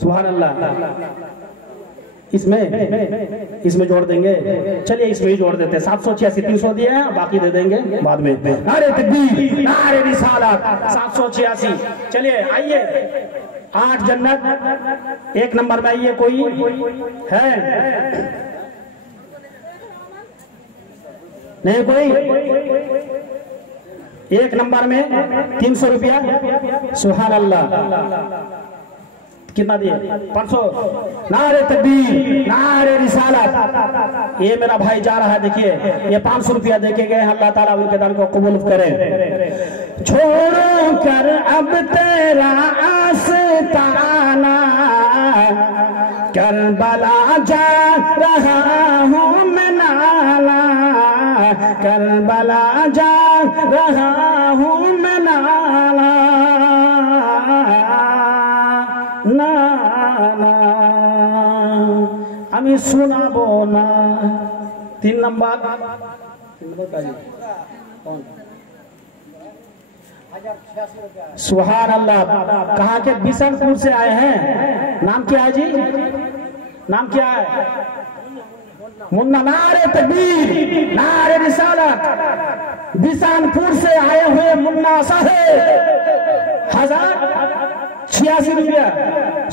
सुभान अल्लाह। इसमें जोड़ देंगे। चलिए इसमें ही जोड़ देते हैं। 786 300 दिए हैं, बाकी दे देंगे बाद में। नारे तकबीर नारे रिसालत 786। चलिए आइए 8 जन्नत। 1 नंबर में आइए कोई है? नहीं कोई? 1 नंबर में 300 रुपया। सुभान अल्लाह। कितना दिए? 500। नारे तकबीर नारे रिसालत। ये मेरा भाई जा रहा है देखिए ये 500 रुपया देके गए। अल्लाह ताला उनके दान को कबूल करे। छोड़ो कर अब तेरा आस्ताना करबला जा रहा हूँ मैं नाला, करबला जा रहा हूँ मैं नाला, नाला আমি শোনাবো না। 3 नंबर सुभान अल्लाह। कहाँ के? बिशनपुर से आए हैं। नाम क्या है जी? नाम क्या है? मुन्ना। नारे तकबीर, नारे रिसालत। बिशनपुर से आए हुए मुन्ना साहेब 1086 रुपया।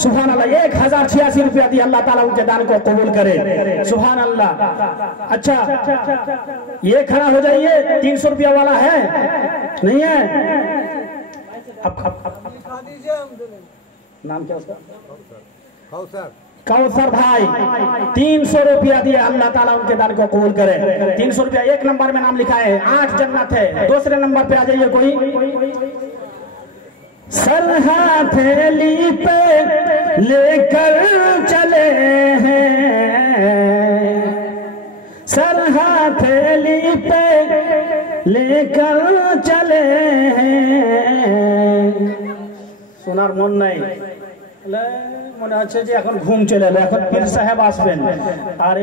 सुभान अल्लाह। 1086 रुपया दिया। अल्लाह ताला उनके दान को कबूल करे। सुभान अल्लाह। अच्छा ये खड़ा हो जाइए। 300 रुपया वाला है नहीं है? अब नाम क्या उसका? कौसर भाई 300 रुपया दिया। अल्लाह ताला उनके दान को कबूल करे। 300 रुपया। 1 नंबर में नाम लिखा है 8 जन्नत है। दूसरे नंबर पे आ जाइए कोई। सर हथेली पे लेकर चले हैं, सर हथेली पे लेकर चले हैं। শোনার মন নাই, মনে হচ্ছে যে এখন ঘুম চলে এলো, এখন পীর সাহেব আসবেন আর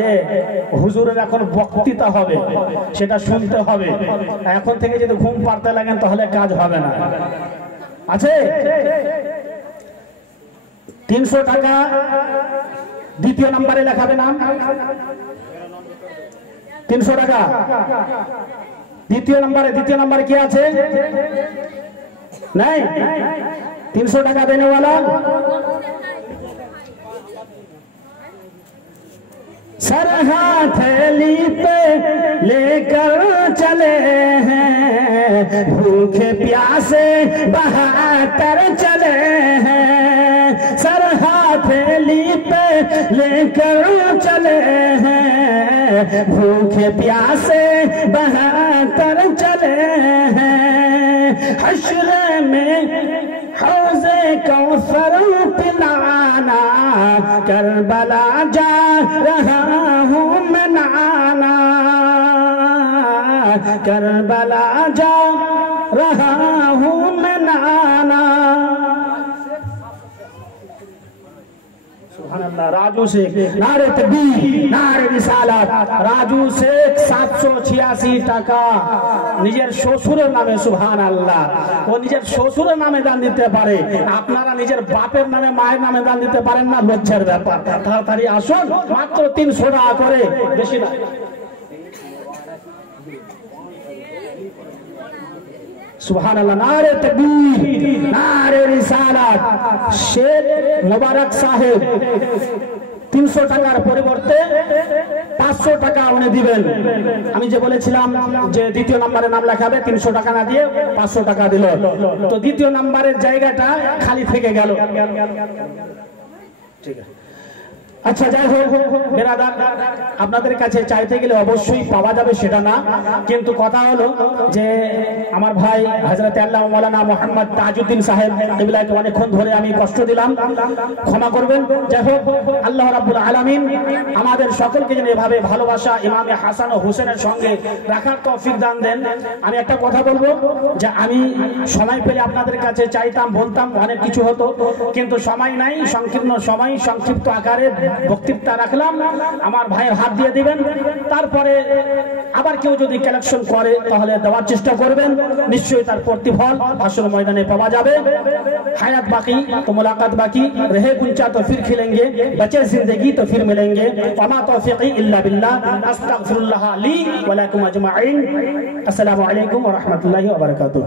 হুজুরের এখন বক্তৃতা হবে, সেটা শুনতে হবে। এখন থেকে যদি ঘুম পাড়তে লাগেন তাহলে কাজ হবে না। আছে 300 টাকা দ্বিতীয় নম্বরে লেখাবে নাম। 300 টাকা দ্বিতীয় নম্বরে কি আছে? नहीं 300 টাকা देने वाला। सर हथेली पे लेकर चले हैं, भूखे प्यासे बहाकर चले हैं। सर हथेली पे लेकर चले हैं, भूखे प्यासे बहाकर चले हैं। हश्र में हौज़े कौसर पिलाना, करबला जा रहा हूँ मैं नाना, करबला जा रहा हूँ मैं नाना। राजू शेख नारे तकबीर नारे रिसालत। राजू शेख 786 টাকা নিজের শ্বশুরের নামে। সুবহান আল্লাহ। ও নিজের শ্বশুরের নামে দান দিতে পারে, আপনারা নিজের বাপের নামে মায়ের নামে দান দিতে পারেন না, লজ্জার ব্যাপার। তাড়াতাড়ি আসুন, মাত্র 300 টাকা করে, বেশি না। সুবহান আল্লাহ। নারে তাকবীর নারে রিসালাত। শেখ মোবারক সাহেব 300 টাকার পরিবর্তে 500 টাকা উনি দিবেন। আমি যে বলেছিলাম যে দ্বিতীয় নম্বরে নাম লেখাবে, 300 টাকা না দিয়ে 500 টাকা দিল, তো দ্বিতীয় নম্বরের জায়গাটা খালি থেকে গেল। ঠিক আছে। আচ্ছা যাই হোক বেরাদার, আপনাদের কাছে চাইতে গেলে অবশ্যই পাওয়া যাবে সেটা না, কিন্তু কথা হলো যে আমার ভাই হযরত আল্লামা মাওলানা মুহাম্মদ তাজউদ্দিন সাহেব কিবলাকে অনেকক্ষণ ধরে আমি কষ্ট দিলাম, ক্ষমা করবেন। যাই হোক আল্লাহ রাব্বুল আলামিন আমাদের সকলকে যেন এভাবে ভালোবাসা ইমামে হাসান ও হুসেনের সঙ্গে রাখার তৌফিক দান দেন। আমি একটা কথা বলবো যে আমি সময় পেলে আপনাদের কাছে চাইতাম, বলতাম, অনেক কিছু হতো, কিন্তু সময় নাই, সংকীর্ণ সময়, সংক্ষিপ্ত আকারে বক্তৃতা রাখলাম। আমার ভাইয়ের হাত দিয়ে দিবেন, তারপরে আবার কেউ যদি কালেকশন করে তাহলে দেওয়ার চেষ্টা করবেন, নিশ্চয়ই তার প্রতিফল আসল ময়দানে পাওয়া যাবে। হায়াত বাকি তো মুলাকাত বাকি, রহে গুঞ্জা তো ফির খিলেंगे, बचे जिंदगी तो फिर मिलेंगे। वमा तौफीकी इल्ला बिल्लाह, अस्तगफिरुल्लाह ली व लकुम अजमाइन। अस्सलामु अलैकुम व रहमतुल्लाहि व बरकातुहू।